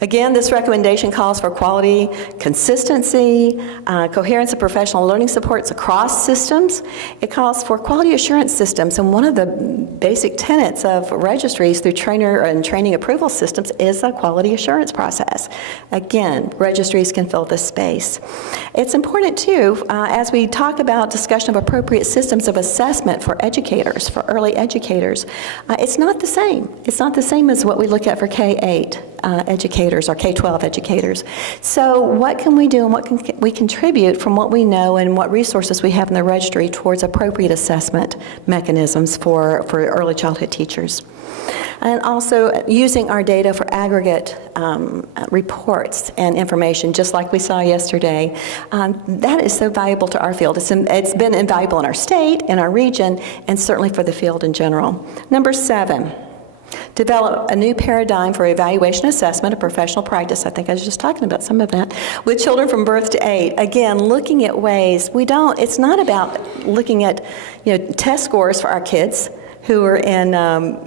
Again, this recommendation calls for quality, consistency, coherence of professional learning supports across systems. It calls for quality assurance systems, and one of the basic tenets of registries through trainer and training approval systems is a quality assurance process. Again, registries can fill this space. It's important, too, as we talk about discussion of appropriate systems of assessment for educators, for early educators. It's not the same. It's not the same as what we look at for K-8 educators or K-12 educators. So what can we do and what can we contribute from what we know and what resources we have in the registry towards appropriate assessment mechanisms for early childhood teachers? And also using our data for aggregate reports and information, just like we saw yesterday. That is so valuable to our field. It's been invaluable in our state, in our region, and certainly for the field in general. Number 7. Develop a new paradigm for evaluation assessment of professional practice. I think I was just talking about some of that. With children from birth to 8. Again, looking at ways, it's not about looking at, test scores for our kids who are in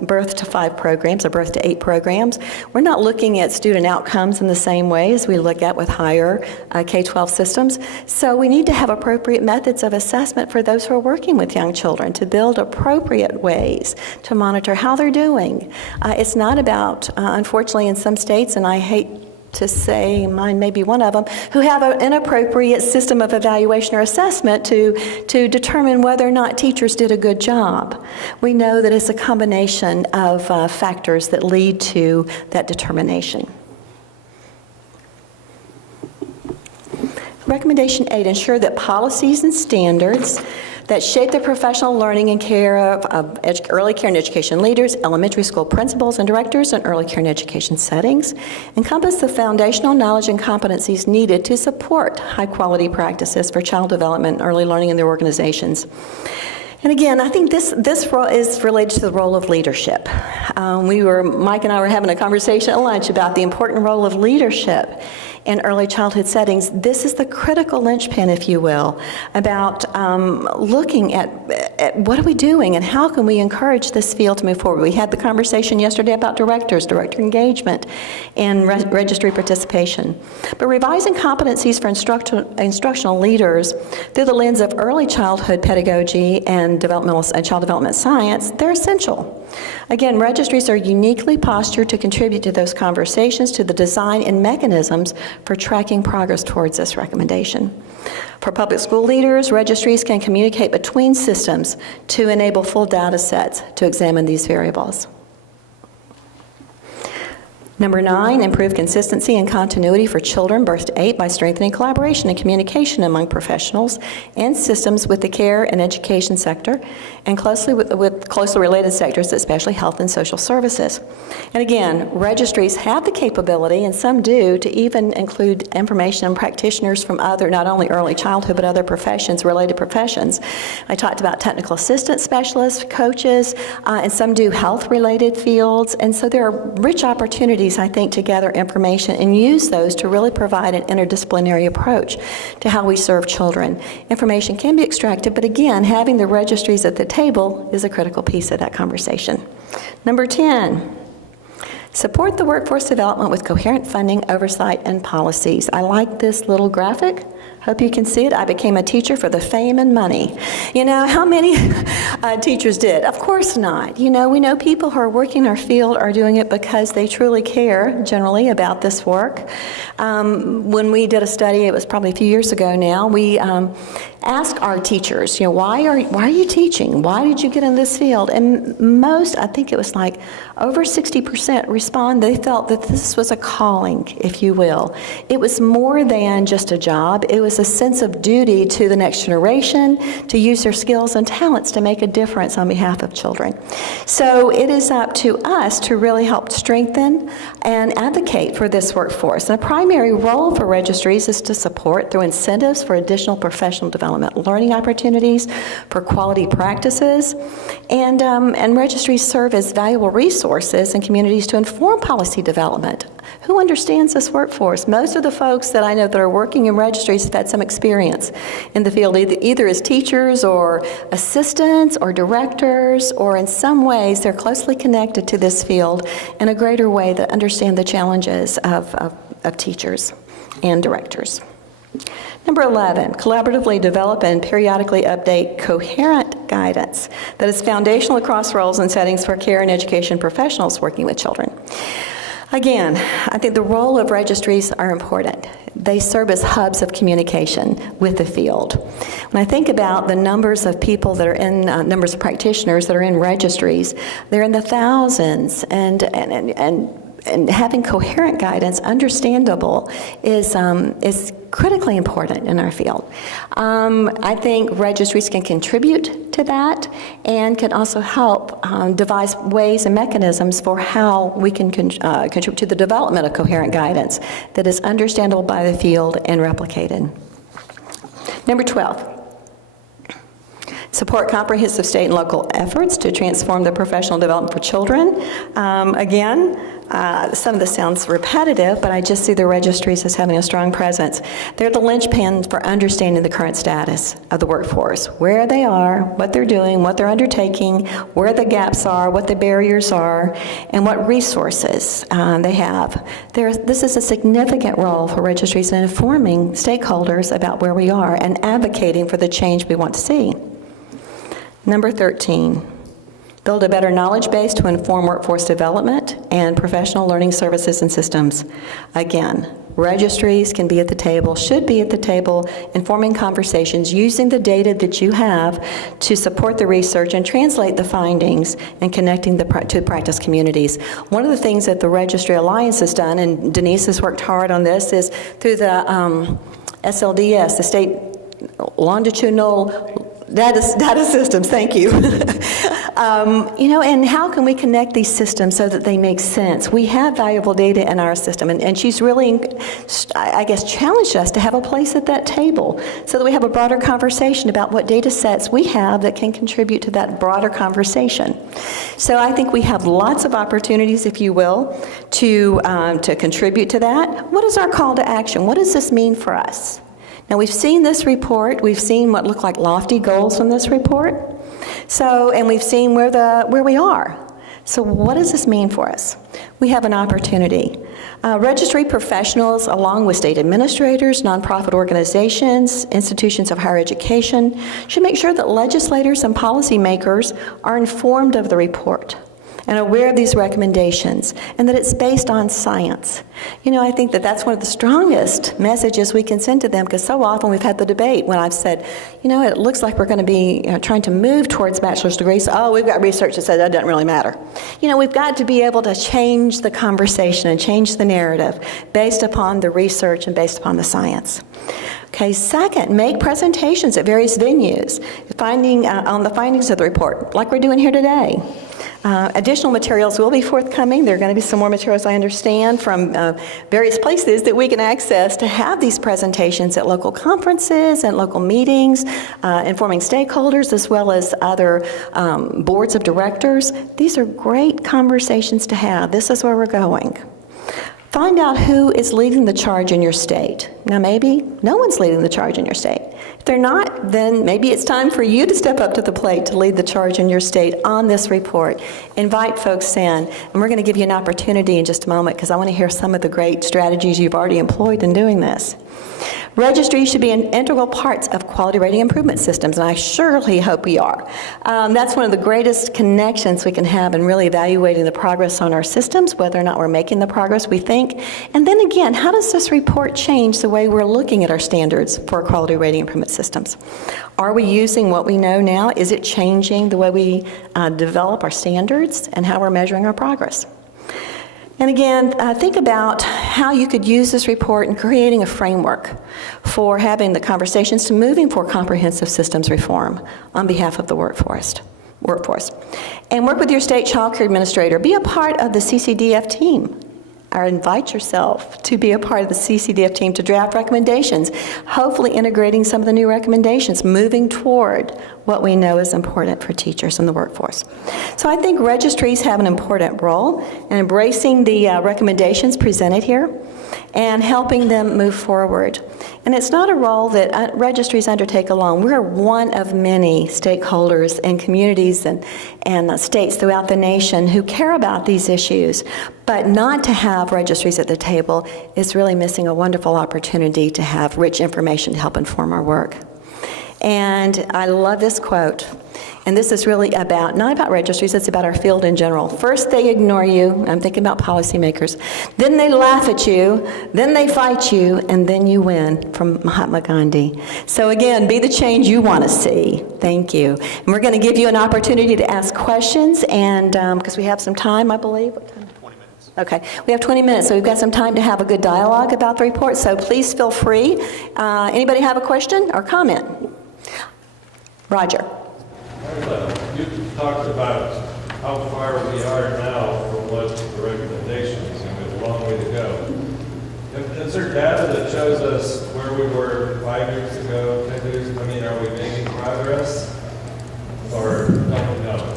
birth to 5 programs or birth to 8 programs. We're not looking at student outcomes in the same way as we look at with higher K-12 systems. So we need to have appropriate methods of assessment for those who are working with young children to build appropriate ways to monitor how they're doing. It's not about, unfortunately in some states, and I hate to say mine may be one of them, who have an inappropriate system of evaluation or assessment to determine whether or not teachers did a good job. We know that it's a combination of factors that lead to that determination. Recommendation 8, ensure that policies and standards that shape the professional learning and care of early care and education leaders, elementary school principals and directors, and early care and education settings encompass the foundational knowledge and competencies needed to support high-quality practices for child development and early learning in their organizations. And again, I think this role is related to the role of leadership. Mike and I were having a conversation at lunch about the important role of leadership in early childhood settings. This is the critical linchpin, if you will, about looking at what are we doing and how can we encourage this field to move forward. We had the conversation yesterday about director engagement, and registry participation. But revising competencies for instructional leaders through the lens of early childhood pedagogy and child development science, they're essential. Again, registries are uniquely postured to contribute to those conversations, to the design and mechanisms for tracking progress towards this recommendation. For public school leaders, registries can communicate between systems to enable full data sets to examine these variables. Number 9, improve consistency and continuity for children birth to 8 by strengthening collaboration and communication among professionals and systems with the care and education sector and closely with closely related sectors, especially health and social services. And again, registries have the capability, and some do, to even include information on practitioners from other, not only early childhood, but other professions, related professions. I talked about technical assistant specialists, coaches, and some do health-related fields, and so there are rich opportunities, I think, to gather information and use those to really provide an interdisciplinary approach to how we serve children. Information can be extracted, but again, having the registries at the table is a critical piece of that conversation. Number 10, support the workforce development with coherent funding, oversight, and policies. I like this little graphic. Hope you can see it. I became a teacher for the fame and money. How many teachers did? Of course not. We know people who are working in our field are doing it because they truly care, generally, about this work. When we did a study, it was probably a few years ago now, we asked our teachers, why are you teaching? Why did you get in this field? And most, I think it was like over 60% respond they felt that this was a calling, if you will. It was more than just a job. It was a sense of duty to the next generation to use their skills and talents to make a difference on behalf of children. So it is up to us to really help strengthen and advocate for this workforce. And a primary role for registries is to support through incentives for additional professional development, learning opportunities for quality practices, and registries serve as valuable resources in communities to inform policy development. Who understands this workforce? Most of the folks that I know that are working in registries have had some experience in the field, either as teachers or assistants or directors, or in some ways they're closely connected to this field in a greater way that understand the challenges of teachers and directors. Number 11, collaboratively develop and periodically update coherent guidance that is foundational across roles and settings for care and education professionals working with children. Again, I think the role of registries are important. They serve as hubs of communication with the field. When I think about the numbers of people that are in, numbers of practitioners that are in registries, they're in the thousands, and and having coherent guidance, understandable, is critically important in our field. I think registries can contribute to that and can also help devise ways and mechanisms for how we can contribute to the development of coherent guidance that is understandable by the field and replicated. Number 12. Support comprehensive state and local efforts to transform the professional development for children. Again, some of this sounds repetitive, but I just see the registries as having a strong presence. They're the linchpin for understanding the current status of the workforce, where they are, what they're doing, what they're undertaking, where the gaps are, what the barriers are, and what resources they have. This is a significant role for registries in informing stakeholders about where we are and advocating for the change we want to see. Number 13, build a better knowledge base to inform workforce development and professional learning services and systems. Again, registries can be at the table, should be at the table, informing conversations, using the data that you have to support the research and translate the findings and connecting to practice communities. One of the things that the Registry Alliance has done, and Denise has worked hard on this, is through the SLDS, the State Longitudinal Data systems, thank you. And how can we connect these systems so that they make sense? We have valuable data in our system, and she's really, I guess, challenged us to have a place at that table so that we have a broader conversation about what data sets we have that can contribute to that broader conversation. So I think we have lots of opportunities, if you will, to contribute to that. What is our call to action? What does this mean for us? Now, we've seen this report. We've seen what look like lofty goals from this report. And we've seen where we are. So what does this mean for us? We have an opportunity. Registry professionals, along with state administrators, nonprofit organizations, institutions of higher education, should make sure that legislators and policymakers are informed of the report and aware of these recommendations, and that it's based on science. I think that that's one of the strongest messages we can send to them, because so often we've had the debate when I've said, it looks like we're going to be trying to move towards bachelor's degrees. Oh, we've got research that says that doesn't really matter. We've got to be able to change the conversation and change the narrative based upon the research and based upon the science. Okay, second, make presentations at various venues, on the findings of the report, like we're doing here today. Additional materials will be forthcoming. There are going to be some more materials, I understand, from various places that we can access to have these presentations at local conferences and local meetings, informing stakeholders as well as other boards of directors. These are great conversations to have. This is where we're going. Find out who is leading the charge in your state. Now, maybe no one's leading the charge in your state. If they're not, then maybe it's time for you to step up to the plate to lead the charge in your state on this report. Invite folks in, and we're going to give you an opportunity in just a moment, because I want to hear some of the great strategies you've already employed in doing this. Registries should be an integral parts of quality rating improvement systems, and I surely hope we are. That's one of the greatest connections we can have in really evaluating the progress on our systems, whether or not we're making the progress we think. And then again, how does this report change the way we're looking at our standards for quality rating improvement systems? Are we using what we know now? Is it changing the way we develop our standards and how we're measuring our progress? And again, think about how you could use this report in creating a framework for having the conversations to moving for comprehensive systems reform on behalf of the workforce. And work with your state child care administrator. Be a part of the CCDF team. Or invite yourself to be a part of the CCDF team to draft recommendations, hopefully integrating some of the new recommendations, moving toward what we know is important for teachers in the workforce. So I think registries have an important role in embracing the recommendations presented here and helping them move forward. And it's not a role that registries undertake alone. We're one of many stakeholders and communities and states throughout the nation who care about these issues. But not to have registries at the table is really missing a wonderful opportunity to have rich information to help inform our work. And I love this quote. And this is really not about registries, it's about our field in general. First they ignore you, I'm thinking about policymakers. Then they laugh at you, then they fight you, and then you win, from Mahatma Gandhi. So again, be the change you want to see. Thank you. And we're going to give you an opportunity to ask questions, and because we have some time, I believe. What time? 20 minutes. Okay, we have 20 minutes, so we've got some time to have a good dialogue about the report, so please feel free. Anybody have a question or comment? Roger. You talked about how far we are now from what the recommendations, and we have a long way to go. Is there data that shows us where we were 5 years ago, 10 years ago? I mean, are we making progress? Or don't we know?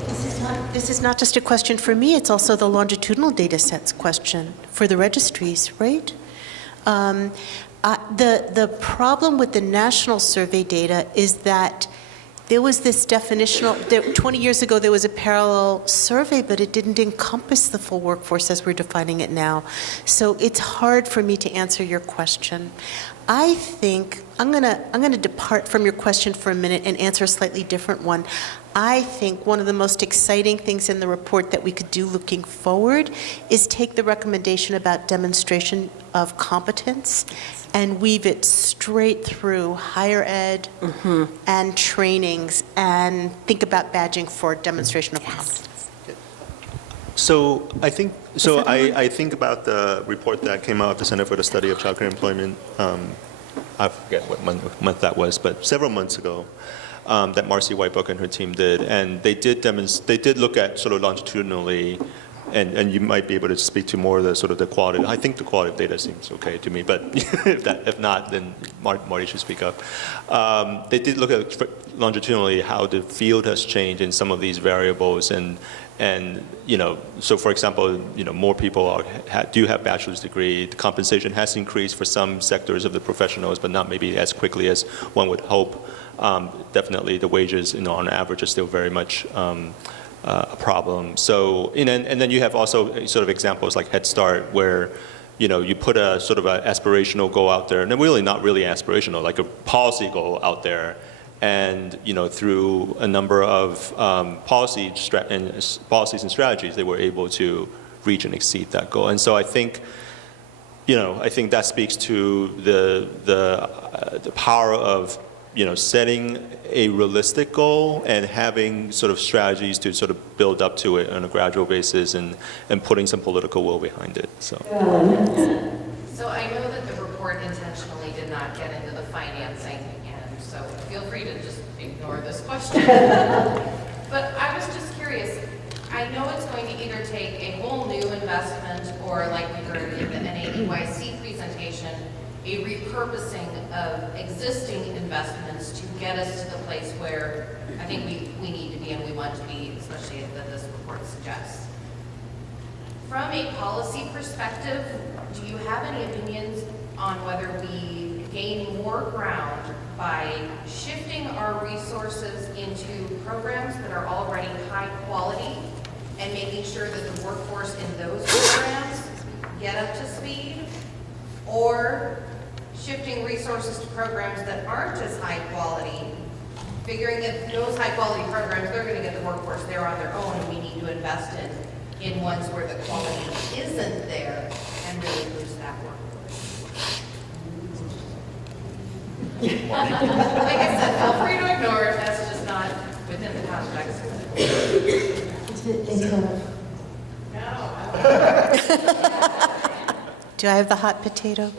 This is not just a question for me, it's also the longitudinal data sets question for the registries, right? The problem with the national survey data is that there was this definitional, 20 years ago there was a parallel survey, but it didn't encompass the full workforce as we're defining it now. So it's hard for me to answer your question. I think, I'm gonna depart from your question for a minute and answer a slightly different one. I think one of the most exciting things in the report that we could do looking forward is take the recommendation about demonstration of competence and weave it straight through higher ed and trainings and think about badging for demonstration of competence. So I think about the report that came out of the Center for the Study of Child Care Employment. I forget what month that was, but several months ago, that Marcy Whitebook and her team did, and they did look at sort of longitudinally. And you might be able to speak to more of the sort of the quality. I think the quality of data seems okay to me, but if not, then Marty should speak up. They did look at longitudinally how the field has changed in some of these variables, and so for example, more people do have bachelor's degree. The compensation has increased for some sectors of the professionals, but not maybe as quickly as one would hope. Definitely, the wages, on average, are still very much a problem. So, and then you have also sort of examples like Head Start, where you put a sort of an aspirational goal out there, and then really not really aspirational, like a policy goal out there, and through a number of policies and strategies, they were able to reach and exceed that goal. And so I think that speaks to the power of setting a realistic goal and having sort of strategies to sort of build up to it on a gradual basis and putting some political will behind it. So I know that the report intentionally did not get into the financing, and so feel free to just ignore this question. But I was just curious, I know it's going to either take a whole new investment or, like we heard in the NAEYC presentation, a repurposing of existing investments to get us to the place where I think we need to be and we want to be, especially that this report suggests. From a policy perspective, do you have any opinions on whether we gain more ground by shifting our resources into programs that are already high quality and making sure that the workforce in those programs get up to speed, or shifting resources to programs that aren't as high quality, figuring that those high quality programs, they're going to get the workforce there on their own, and we need to invest in ones where the quality isn't there and really boost that workforce? Like I said, feel free to ignore it. That's just not within the context. No. Do I have the hot potato?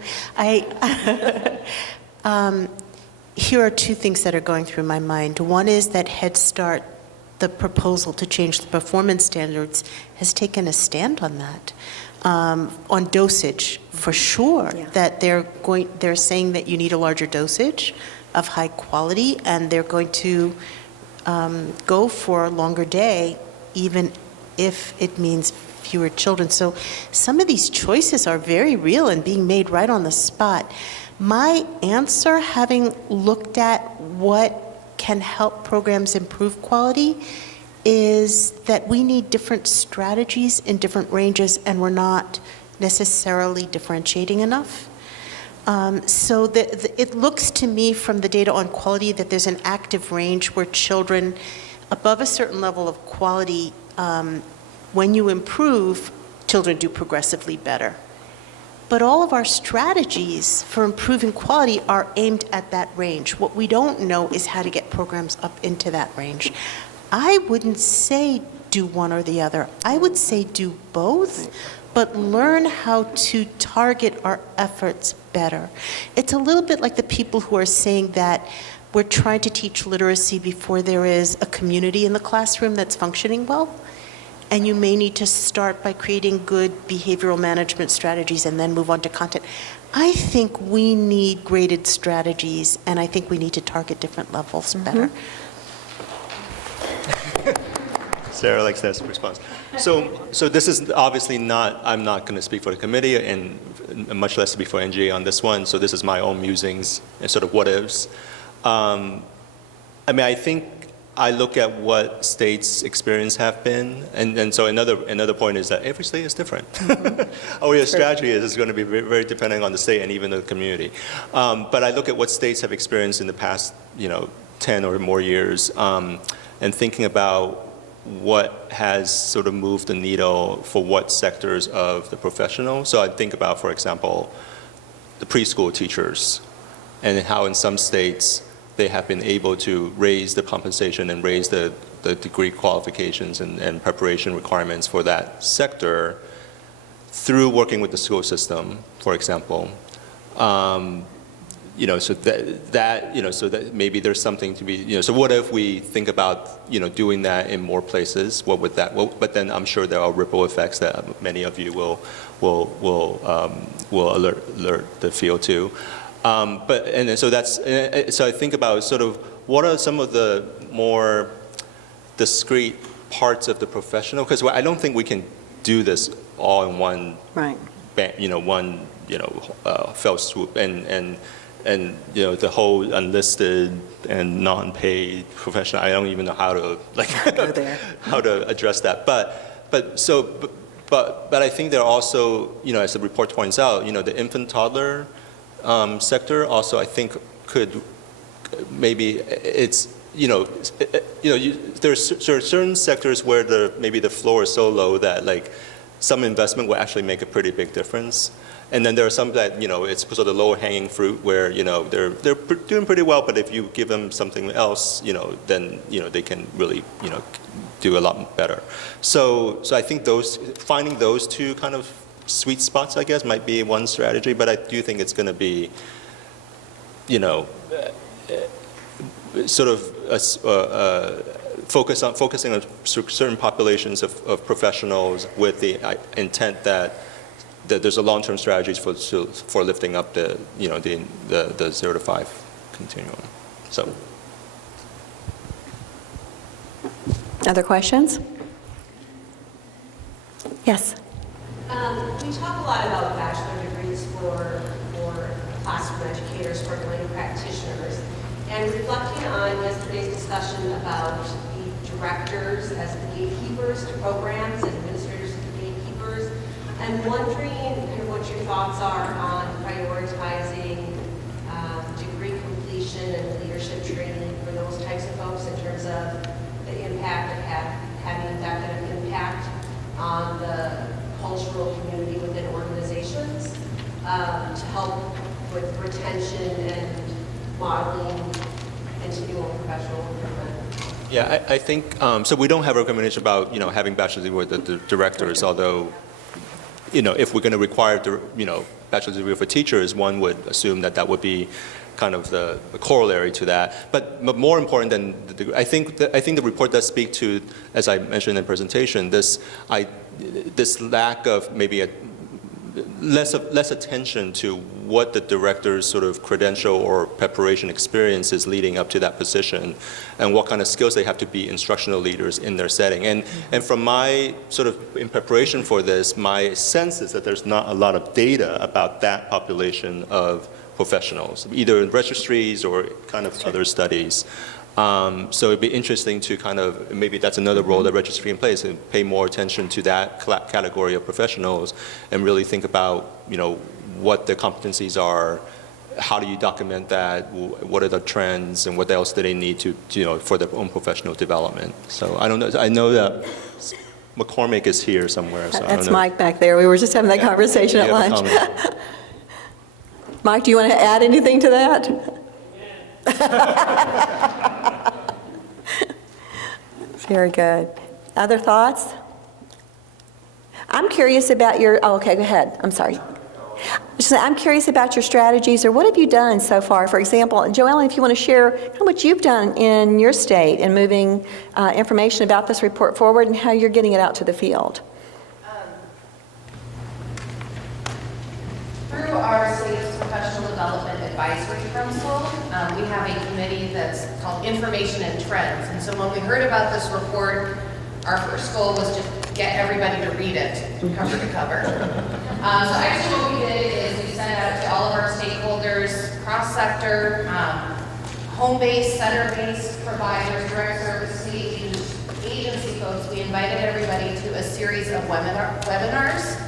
Here are two things that are going through my mind. One is that Head Start, the proposal to change the performance standards, has taken a stand on that. On dosage, for sure, that they're saying that you need a larger dosage of high quality, and they're going to go for a longer day, even if it means fewer children. So some of these choices are very real and being made right on the spot. My answer, having looked at what can help programs improve quality, is that we need different strategies in different ranges, and we're not necessarily differentiating enough. So it looks to me from the data on quality that there's an active range where children above a certain level of quality, when you improve, children do progressively better. But all of our strategies for improving quality are aimed at that range. What we don't know is how to get programs up into that range. I wouldn't say do one or the other. I would say do both, but learn how to target our efforts better. It's a little bit like the people who are saying that we're trying to teach literacy before there is a community in the classroom that's functioning well. And you may need to start by creating good behavioral management strategies and then move on to content. I think we need graded strategies, and I think we need to target different levels better. Sarah likes that response. So this is obviously not, I'm not going to speak for the committee and much less speak for NGA on this one. So this is my own musings and sort of what ifs. I mean, I think I look at what states' experience have been, and so another point is that every state is different. How your strategy is going to be very, very depending on the state and even the community. But I look at what states have experienced in the past, 10 or more years, and thinking about what has sort of moved the needle for what sectors of the professional. So I think about, for example, the preschool teachers, and how in some states they have been able to raise the compensation and raise the degree qualifications and preparation requirements for that sector through working with the school system, for example. So that maybe there's something to be, so what if we think about, doing that in more places? What would that, but then I'm sure there are ripple effects that many of you will alert the field to. So I think about sort of what are some of the more discrete parts of the professional, because I don't think we can do this all in one, Right. fell swoop, and the whole unlisted and non-paid professional. I don't even know how to Go there. how to address that. But I think there are also, as the report points out, the infant toddler sector also I think could maybe it's there's certain sectors where maybe the floor is so low that some investment will actually make a pretty big difference. And then there are some that, it's sort of low-hanging fruit where, they're doing pretty well, but if you give them something else, then, they can really, do a lot better. So I think finding those two kind of sweet spots, I guess, might be one strategy, but I do think it's going to be, sort of focusing on certain populations of professionals with the intent that there's a long-term strategies for lifting up the 0 to 5 continuum. So. Other questions? Yes. We talk a lot about bachelor degrees for classroom educators, for learning practitioners, and reflecting on yesterday's discussion about the directors as the gatekeepers to programs and administrators as the gatekeepers. I'm wondering kind of what your thoughts are on prioritizing degree completion and leadership training for those types of folks in terms of the impact of having that kind of impact on the cultural community within organizations to help with retention and modeling continual professional improvement. Yeah, I think, so we don't have a recommendation about, having bachelor's degree with the directors, although, if we're going to require, bachelor's degree for teachers, one would assume that would be kind of the corollary to that. But more important than the degree, I think the report does speak to, as I mentioned in the presentation, this lack of maybe less attention to what the director's sort of credential or preparation experience is leading up to that position, and what kind of skills they have to be instructional leaders in their setting. And from my sort of in preparation for this, my sense is that there's not a lot of data about that population of professionals, either in registries or kind of other studies. So it'd be interesting to kind of, maybe that's another role that registry plays, and pay more attention to that category of professionals and really think about, what their competencies are, how do you document that, what are the trends, and what else do they need to, for their own professional development. So I don't know, I know that McCormick is here somewhere. So That's Mike back there. We were just having that conversation at lunch. Mike, do you want to add anything to that? Very good. Other thoughts? I'm curious about your, oh, okay, go ahead. I'm sorry. I'm curious about your strategies, or what have you done so far? For example, Joellen, if you want to share kind of what you've done in your state in moving information about this report forward and how you're getting it out to the field. Through our state's professional development advisory council, we have a committee that's called Information and Trends. And so when we heard about this report, our first goal was to get everybody to read it, cover to cover. So actually what we did is we sent out to all of our stakeholders, cross-sector, home-based, center-based providers, direct service state agency folks. We invited everybody to a series of webinars.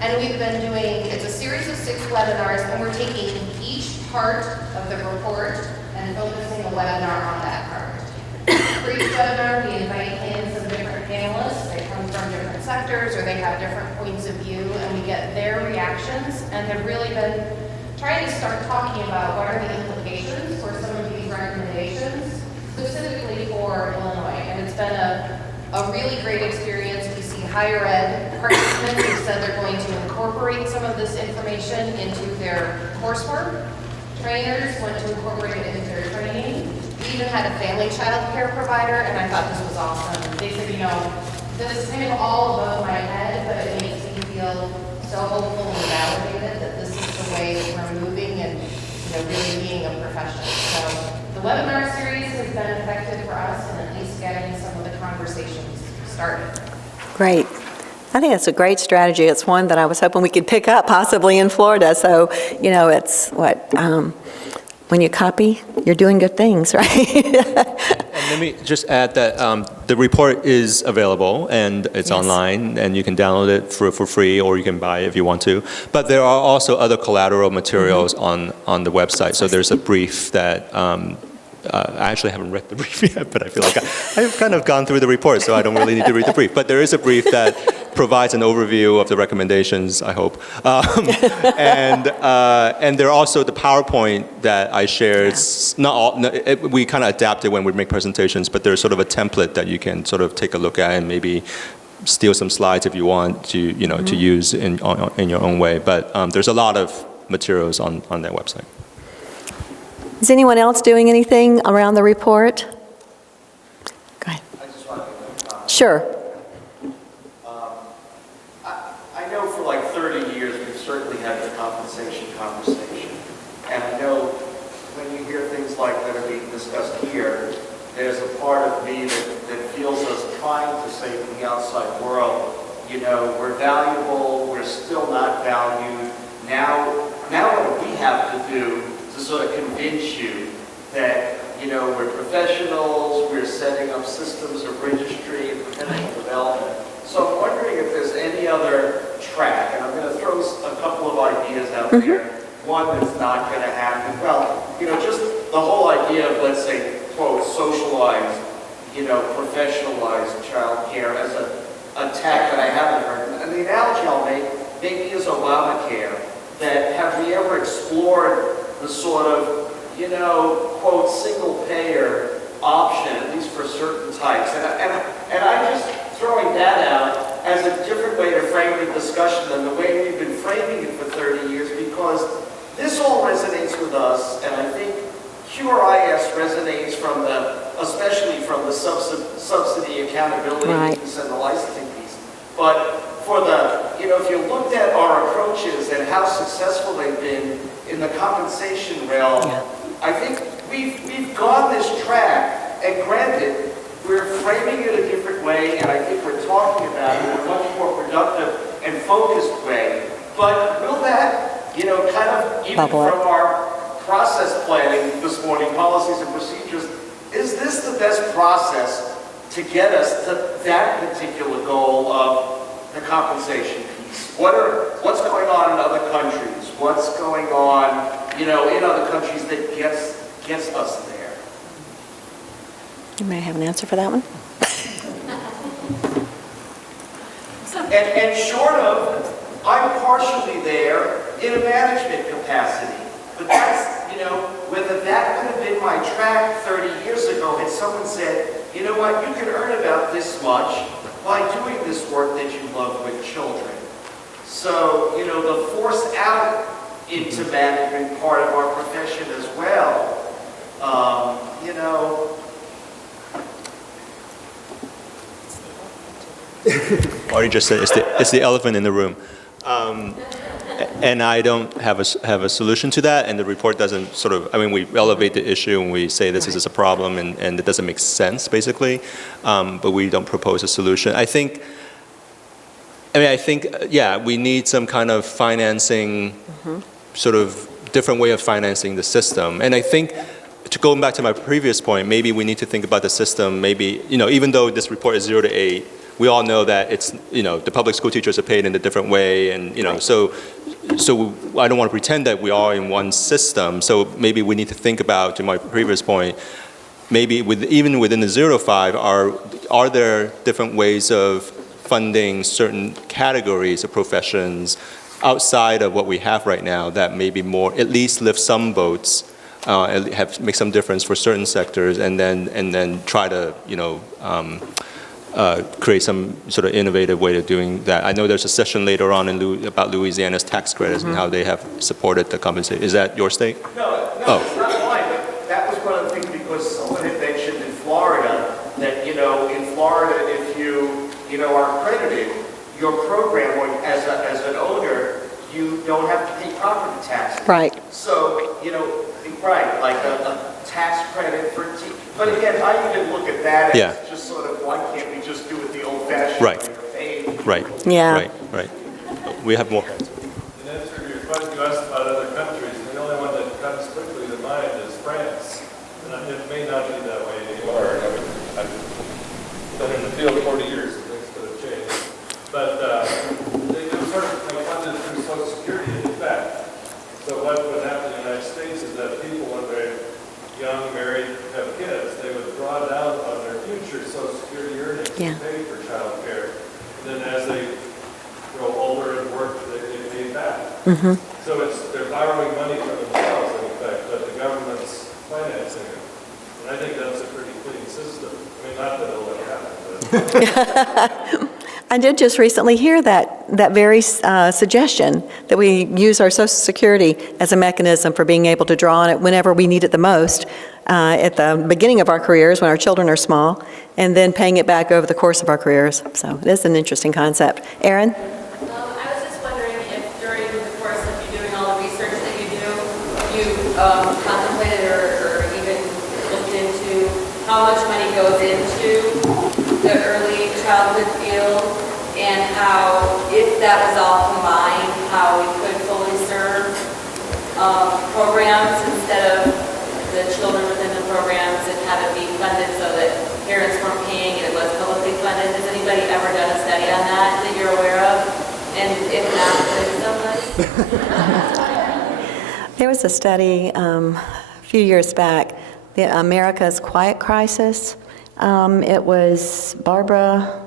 And we've been doing, it's a series of 6 webinars, and we're taking each part of the report and focusing a webinar on that part. For each webinar, we invite in some different panelists. They come from different sectors, or they have different points of view, and we get their reactions, and have really been trying to start talking about what are the implications for some of these recommendations, specifically for Illinois. And it's been a really great experience. We see higher ed participants who said they're going to incorporate some of this information into their coursework. Trainers want to incorporate it into their training. We even had a family child care provider, and I thought this was awesome. They said, you know, this is kind of all above my head, but it makes me feel so hopeful and validated that this is the way that we're moving and, you know, really being a profession. So the webinar series has been effective for us in at least getting some of the conversations started. Great. I think that's a great strategy. It's one that I was hoping we could pick up possibly in Florida. So, you know, it's when you copy, you're doing good things, right? And let me just add that the report is available, and it's online, and you can download it for free, or you can buy it if you want to. But there are also other collateral materials on the website. So there's a brief that I actually haven't read the brief yet, but I feel like I've kind of gone through the report, so I don't really need to read the brief. But there is a brief that provides an overview of the recommendations, I hope. And there are also the PowerPoint that I shared. It's not all, we kind of adapt it when we make presentations, but there's sort of a template that you can sort of take a look at and maybe steal some slides if you want to, you know, to use in your own way. But there's a lot of materials on that website. Is anyone else doing anything around the report? Go ahead. I just want to make a comment. Sure. I know for like 30 years we've certainly had the compensation conversation. And I know when you hear things like that are being discussed here, there's a part of me that feels us trying to say to the outside world, you know, we're valuable, we're still not valued. Now what do we have to do to sort of convince you that, you know, we're professionals, we're setting up systems of registry and professional development. So I'm wondering if there's any other track, and I'm going to throw a couple of ideas out there. One that's not going to happen. Well, you know, just the whole idea of, let's say, quote, socialized, you know, professionalized child care as a tack that I haven't heard. And the analogy I'll make maybe is Obamacare, that have we ever explored the sort of, you know, quote, single payer option, at least for certain types. And I'm just throwing that out as a different way to frame the discussion than the way we've been framing it for 30 years, because this all resonates with us, and I think QRIS resonates from especially from the subsidy accountability piece and the licensing piece. But for you know, if you looked at our approaches and how successful they've been in the compensation realm, I think we've gone this track, and granted, we're framing it a different way, and I think we're talking about it in a much more productive and focused way. But will that, you know, kind of, even from our process planning this morning, policies and procedures, is this the best process to get us to that particular goal of the compensation piece? What's going on in other countries? What's going on, you know, in other countries that gets us there? You may have an answer for that one. And short of, I'm partially there in a management capacity. But that's, you know, whether that would have been my track 30 years ago, had someone said, you know what, you can earn about this much, by doing this work that you love with children. So, you know, the force out into management part of our profession as well. You know, Already just said it's the elephant in the room. And I don't have a solution to that, and the report doesn't sort of, I mean, we elevate the issue and we say this is a problem and it doesn't make sense, basically, but we don't propose a solution. I think, yeah, we need some kind of financing, sort of different way of financing the system. And I think, to go back to my previous point, maybe we need to think about the system, maybe, you know, even though this report is 0 to 8, we all know that it's, you know, the public school teachers are paid in a different way, and, you know, so I don't want to pretend that we are in one system. So maybe we need to think about, to my previous point, maybe even within the 0 to 5, are there different ways of funding certain categories of professions outside of what we have right now that maybe more, at least lift some boats, make some difference for certain sectors, and then try to, you know, create some sort of innovative way of doing that. I know there's a session later on about Louisiana's tax credits and how they have supported the compensation. Is that your state? No, it's not mine, but that was one of the things, because someone had mentioned in Florida that, you know, in Florida, if you know, are accredited, your program, or as an owner, you don't have to pay property taxes. Right. So, you know, right, like a tax credit for but again, I even look at that as just sort of, why can't we just do it the old-fashioned way? Right. Yeah. Right. We have more. In answer to your question, you asked about other countries, and the only one that comes quickly to mind is France. And it may not be that way anymore. I've been in the field 40 years, so things could have changed. But they do sort of funded through Social Security, in fact. So what would happen in the United States is that people, when they're young, married, have kids, they would draw down on their future Social Security earnings to pay for child care. And then as they grow older and work, they pay back. So they're borrowing money from themselves, in effect, but the government's financing it. And I think that's a pretty clean system. I mean, not that it'll ever happen, but... I did just recently hear that very suggestion, that we use our Social Security as a mechanism for being able to draw on it whenever we need it the most, at the beginning of our careers when our children are small, and then paying it back over the course of our careers. So it is an interesting concept. Erin? I was just wondering if during the course of you doing all the research that you do, you contemplated or even looked into how much money goes into the early childhood field, and how, if that was all combined, how we could fully serve programs instead of the children within the programs, and have it be funded so that parents weren't paying and it was publicly funded. Has anybody ever done a study on that you're aware of? And if not, then There was a study a few years back, the America's Quiet Crisis. It was Barbara,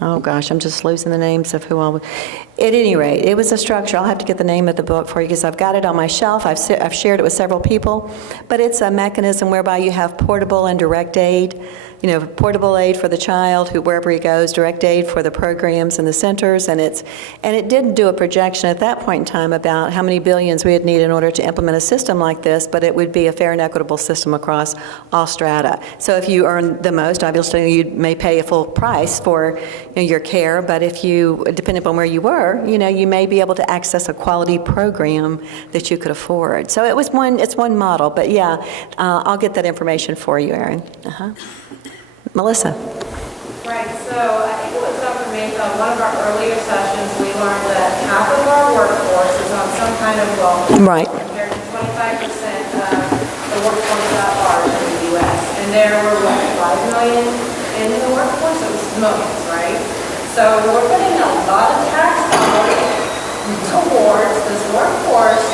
oh gosh, I'm just losing the names of who all. At any rate, it was a structure. I'll have to get the name of the book for you because I've got it on my shelf. I've shared it with several people. But it's a mechanism whereby you have portable and direct aid. You know, portable aid for the child who wherever he goes, direct aid for the programs and the centers, and it did do a projection at that point in time about how many billions we would need in order to implement a system like this, but it would be a fair and equitable system across all strata. So if you earn the most, obviously you may pay a full price for your care, but if you, depending upon where you were, you may be able to access a quality program that you could afford. So it's one model, but yeah, I'll get that information for you, Erin. Melissa. Right, so I think it was Dr. Mesa, one of our earlier sessions, we learned that half of our workforce is on some kind of welfare. Right. Compared to 25% of the workforce at large in the U.S. And there were, 5 million in the workforce? It was millions, right? So we're putting a lot of tax dollars towards this workforce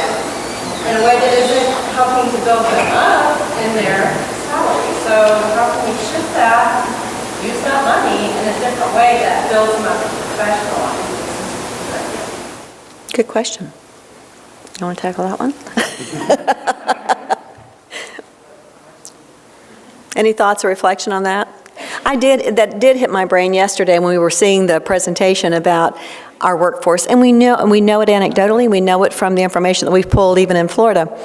in a way that isn't helping to build them up in their salary. So how can we shift that, use that money in a different way that builds them up professionally? Good question. You want to tackle that one? Any thoughts or reflection on that? That did hit my brain yesterday when we were seeing the presentation about our workforce. And we know it anecdotally, we know it from the information that we've pulled even in Florida,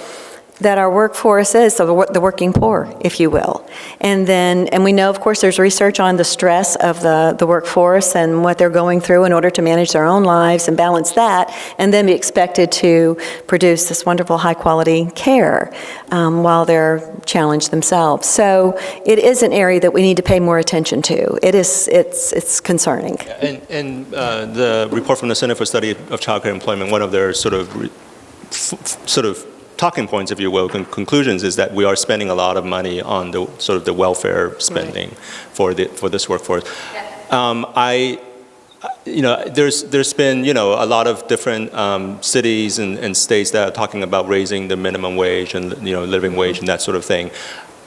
that our workforce is the working poor, if you will. And we know, of course, there's research on the stress of the workforce and what they're going through in order to manage their own lives and balance that, and then be expected to produce this wonderful high-quality care while they're challenged themselves. So it is an area that we need to pay more attention to. It's concerning. And the report from the Center for Study of Childcare Employment, one of their sort of talking points, if you will, conclusions, is that we are spending a lot of money on the sort of the welfare spending for this workforce. There's been a lot of different cities and states that are talking about raising the minimum wage and living wage and that sort of thing.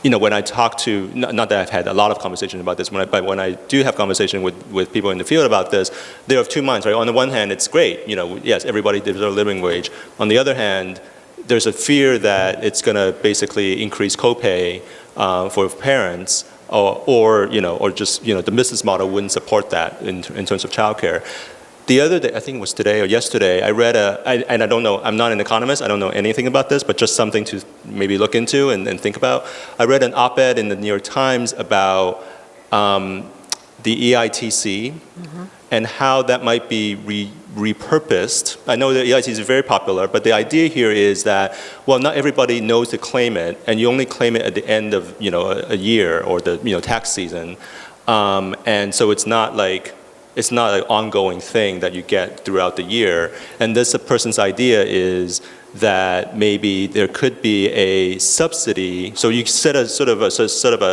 When I talk to, not that I've had a lot of conversations about this, but when I do have conversation with people in the field about this, they're of two minds, right? On the one hand, it's great, yes, everybody deserves a living wage. On the other hand, there's a fear that it's going to basically increase copay for parents, or just the business model wouldn't support that in terms of childcare. The other day, I think it was today or yesterday, I read and I don't know, I'm not an economist, I don't know anything about this, but just something to maybe look into and think about. I read an op-ed in the New York Times about the EITC and how that might be repurposed. I know that EITC is very popular, but the idea here is that, well, not everybody knows to claim it, and you only claim it at the end of a year or the tax season, and so it's not an ongoing thing that you get throughout the year. And this person's idea is that maybe there could be a subsidy. So you set a sort of a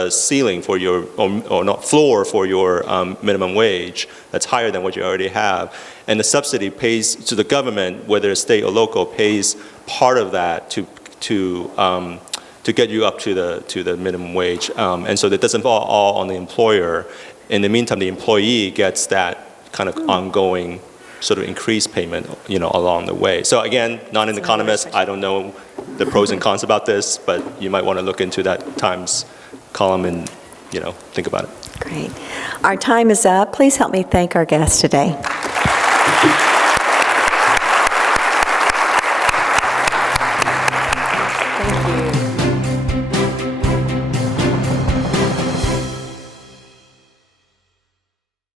ceiling for your, or not floor for your minimum wage that's higher than what you already have. And the subsidy pays to the government, whether it's state or local, pays part of that to get you up to the minimum wage. And so that doesn't fall all on the employer. In the meantime, the employee gets that kind of ongoing sort of increased payment, along the way. So again, not an economist, I don't know the pros and cons about this, but you might want to look into that Times column and, think about it. Great. Our time is up. Please help me thank our guests today.